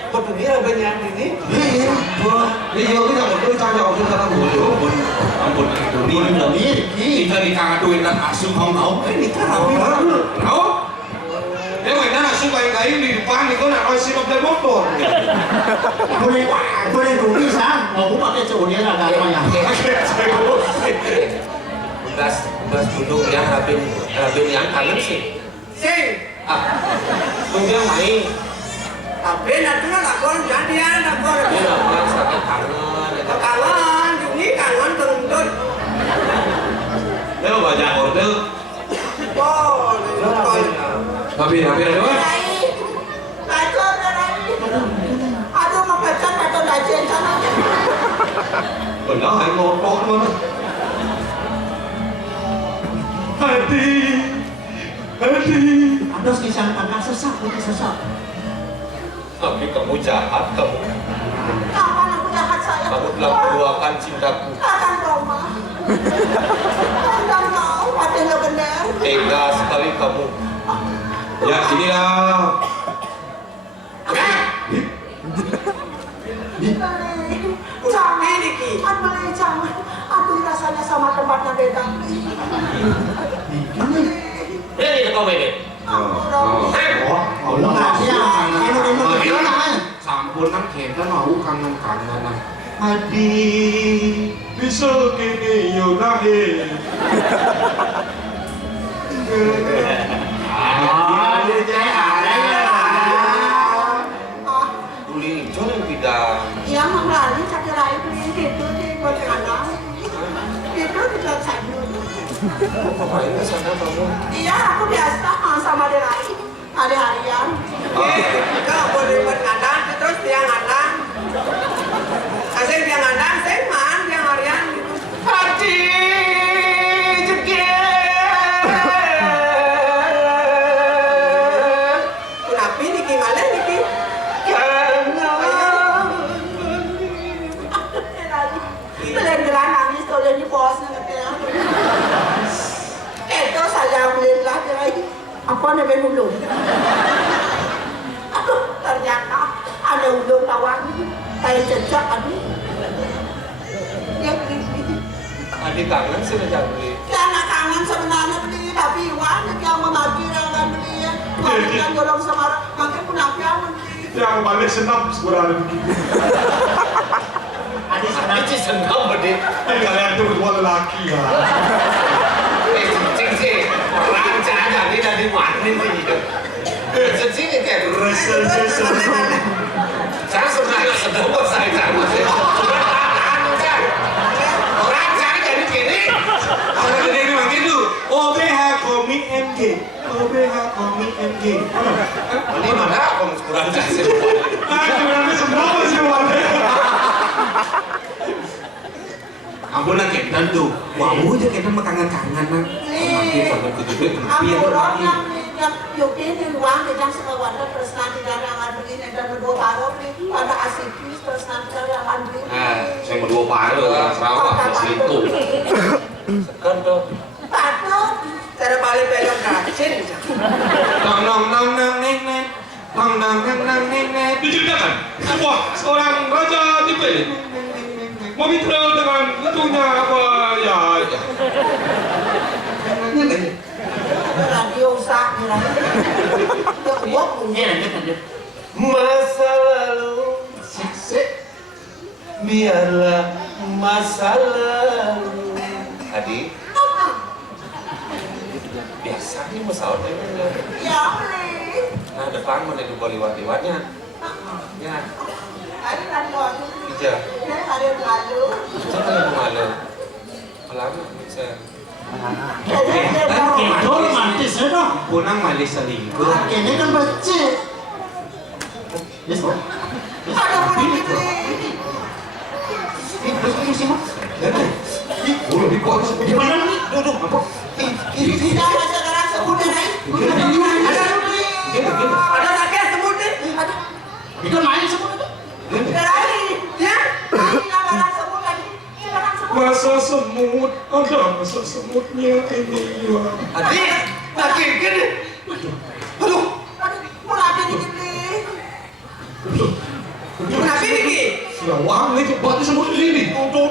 Kok dia banyak ini? Iya, kita mau cari orang sana dulu. Ampun, Kita dikaduin dan asuh mau ini tahu. Tahu? Dia mainan asuh kayak di depan itu nak kasih mobil motor. Boleh rugi san. Mau pakai seundian agak banyak. Tugas duduk yang rabin yang kangen sih. Sing, Tugas main. tapi nanti lakon jadian lakon. Ini namanya sakit kangen. Kangen, ini kangen kentut. Nếu banyak order, Oh, Tapi ada apa? Aduh, mau pecat atau gajian sana. benar hanya ngotot mana? Hati. Ada kisah tentang sesak, sesak. Tapi kamu jahat kamu. Kapan aku jahat saya? Kamu telah meluahkan cintaku. Akan Roma. Akan mau, hati nggak benar. Tega sekali kamu. Ya sinilah. Jangan, aduh, jangan. Aduh, rasanya sama tempatnya beda. Ini kau ini. Allah kasih Sampun kan kita mau kangen-kangenan. Hadi bisa kini yunahi. Tuli hijau yang bidang. Iya, mengalami sakit lain itu di Pontianak. Itu di Jalan dulu. Ngapain ke sana kamu? Iya, aku biasa sama dia lain. Hari-harian. Kau boleh bernadang, terus dia ngadang. Kasih dia ngadang, saya man, dia harian gitu. Hati Kenapa Niki malah Niki? Belan-belan nangis kalau di pos nanti. Itu saya beli lagi. Apa namanya ulung? Aduh, ternyata ada ulung lawan. Saya jejak aduh. Ya gini. Adik kangen sih udah beli. Karena kangen sebenarnya beli, tapi Iwan yang memaki dengan beli ya. Makan dorong sama makan pun aku yang beli. yang balik senam sebenarnya. Adik sih senang berdeh. Kalian tuh berdua lelaki ya. Cing sih, orang jangan ini dari mana sih? Cing kayak Rasa Saya sebenarnya sebut saya tahu sih. Orang saya jadi gini. Orang gede ini makin dulu. OBH Komik MG. OBH Komik MG. Ini mana kurang kasih. Kurangnya seberapa sih warna? Ampun nak kentan tuh. Wah, aja kentan makangan-kangan nak. Makin sampai kudu Aku orang yang yokin yang uang di dalam sekolah terus nanti dari yang ada ini dan berdua baru nih ada asikis terus nanti dari yang ada ini. Saya mau 2 paru Sarawak selingkuh. Kan tuh. Patut. Cara balik pegang kacin. Nong nong nong nong neng neng. Nong nong nong nong neng neng. Diceritakan sebuah seorang raja dipilih. Memitra dengan ratunya apa ya? Radio sak ni lah. Dia kuat punya. Masa lalu biarlah masa lalu. Adi, biasa nih pesawat ini. Ya boleh. Nah depan mau dari liwat-liwatnya. Ya, Ada radio tu. iya. Ada radio. Jangan yang malu. Lama bisa. Itu romantis ya dong. punang malis selingkuh. Ini kan becek. Yes, Pak. Ada pun ini. Di mana nih? Duduk. Jangan sekarang sebut naik. Ada sakit sebut ni. Itu main semua itu. Dari ya. Ini orang sebut lagi. Sekarang sebut. Masa semut, ada masa semutnya ini ya. Adi, makin gini. Aduh, Pulang jadi gini. kenapa ni? Sudah wang itu buat semut ini. Tuh.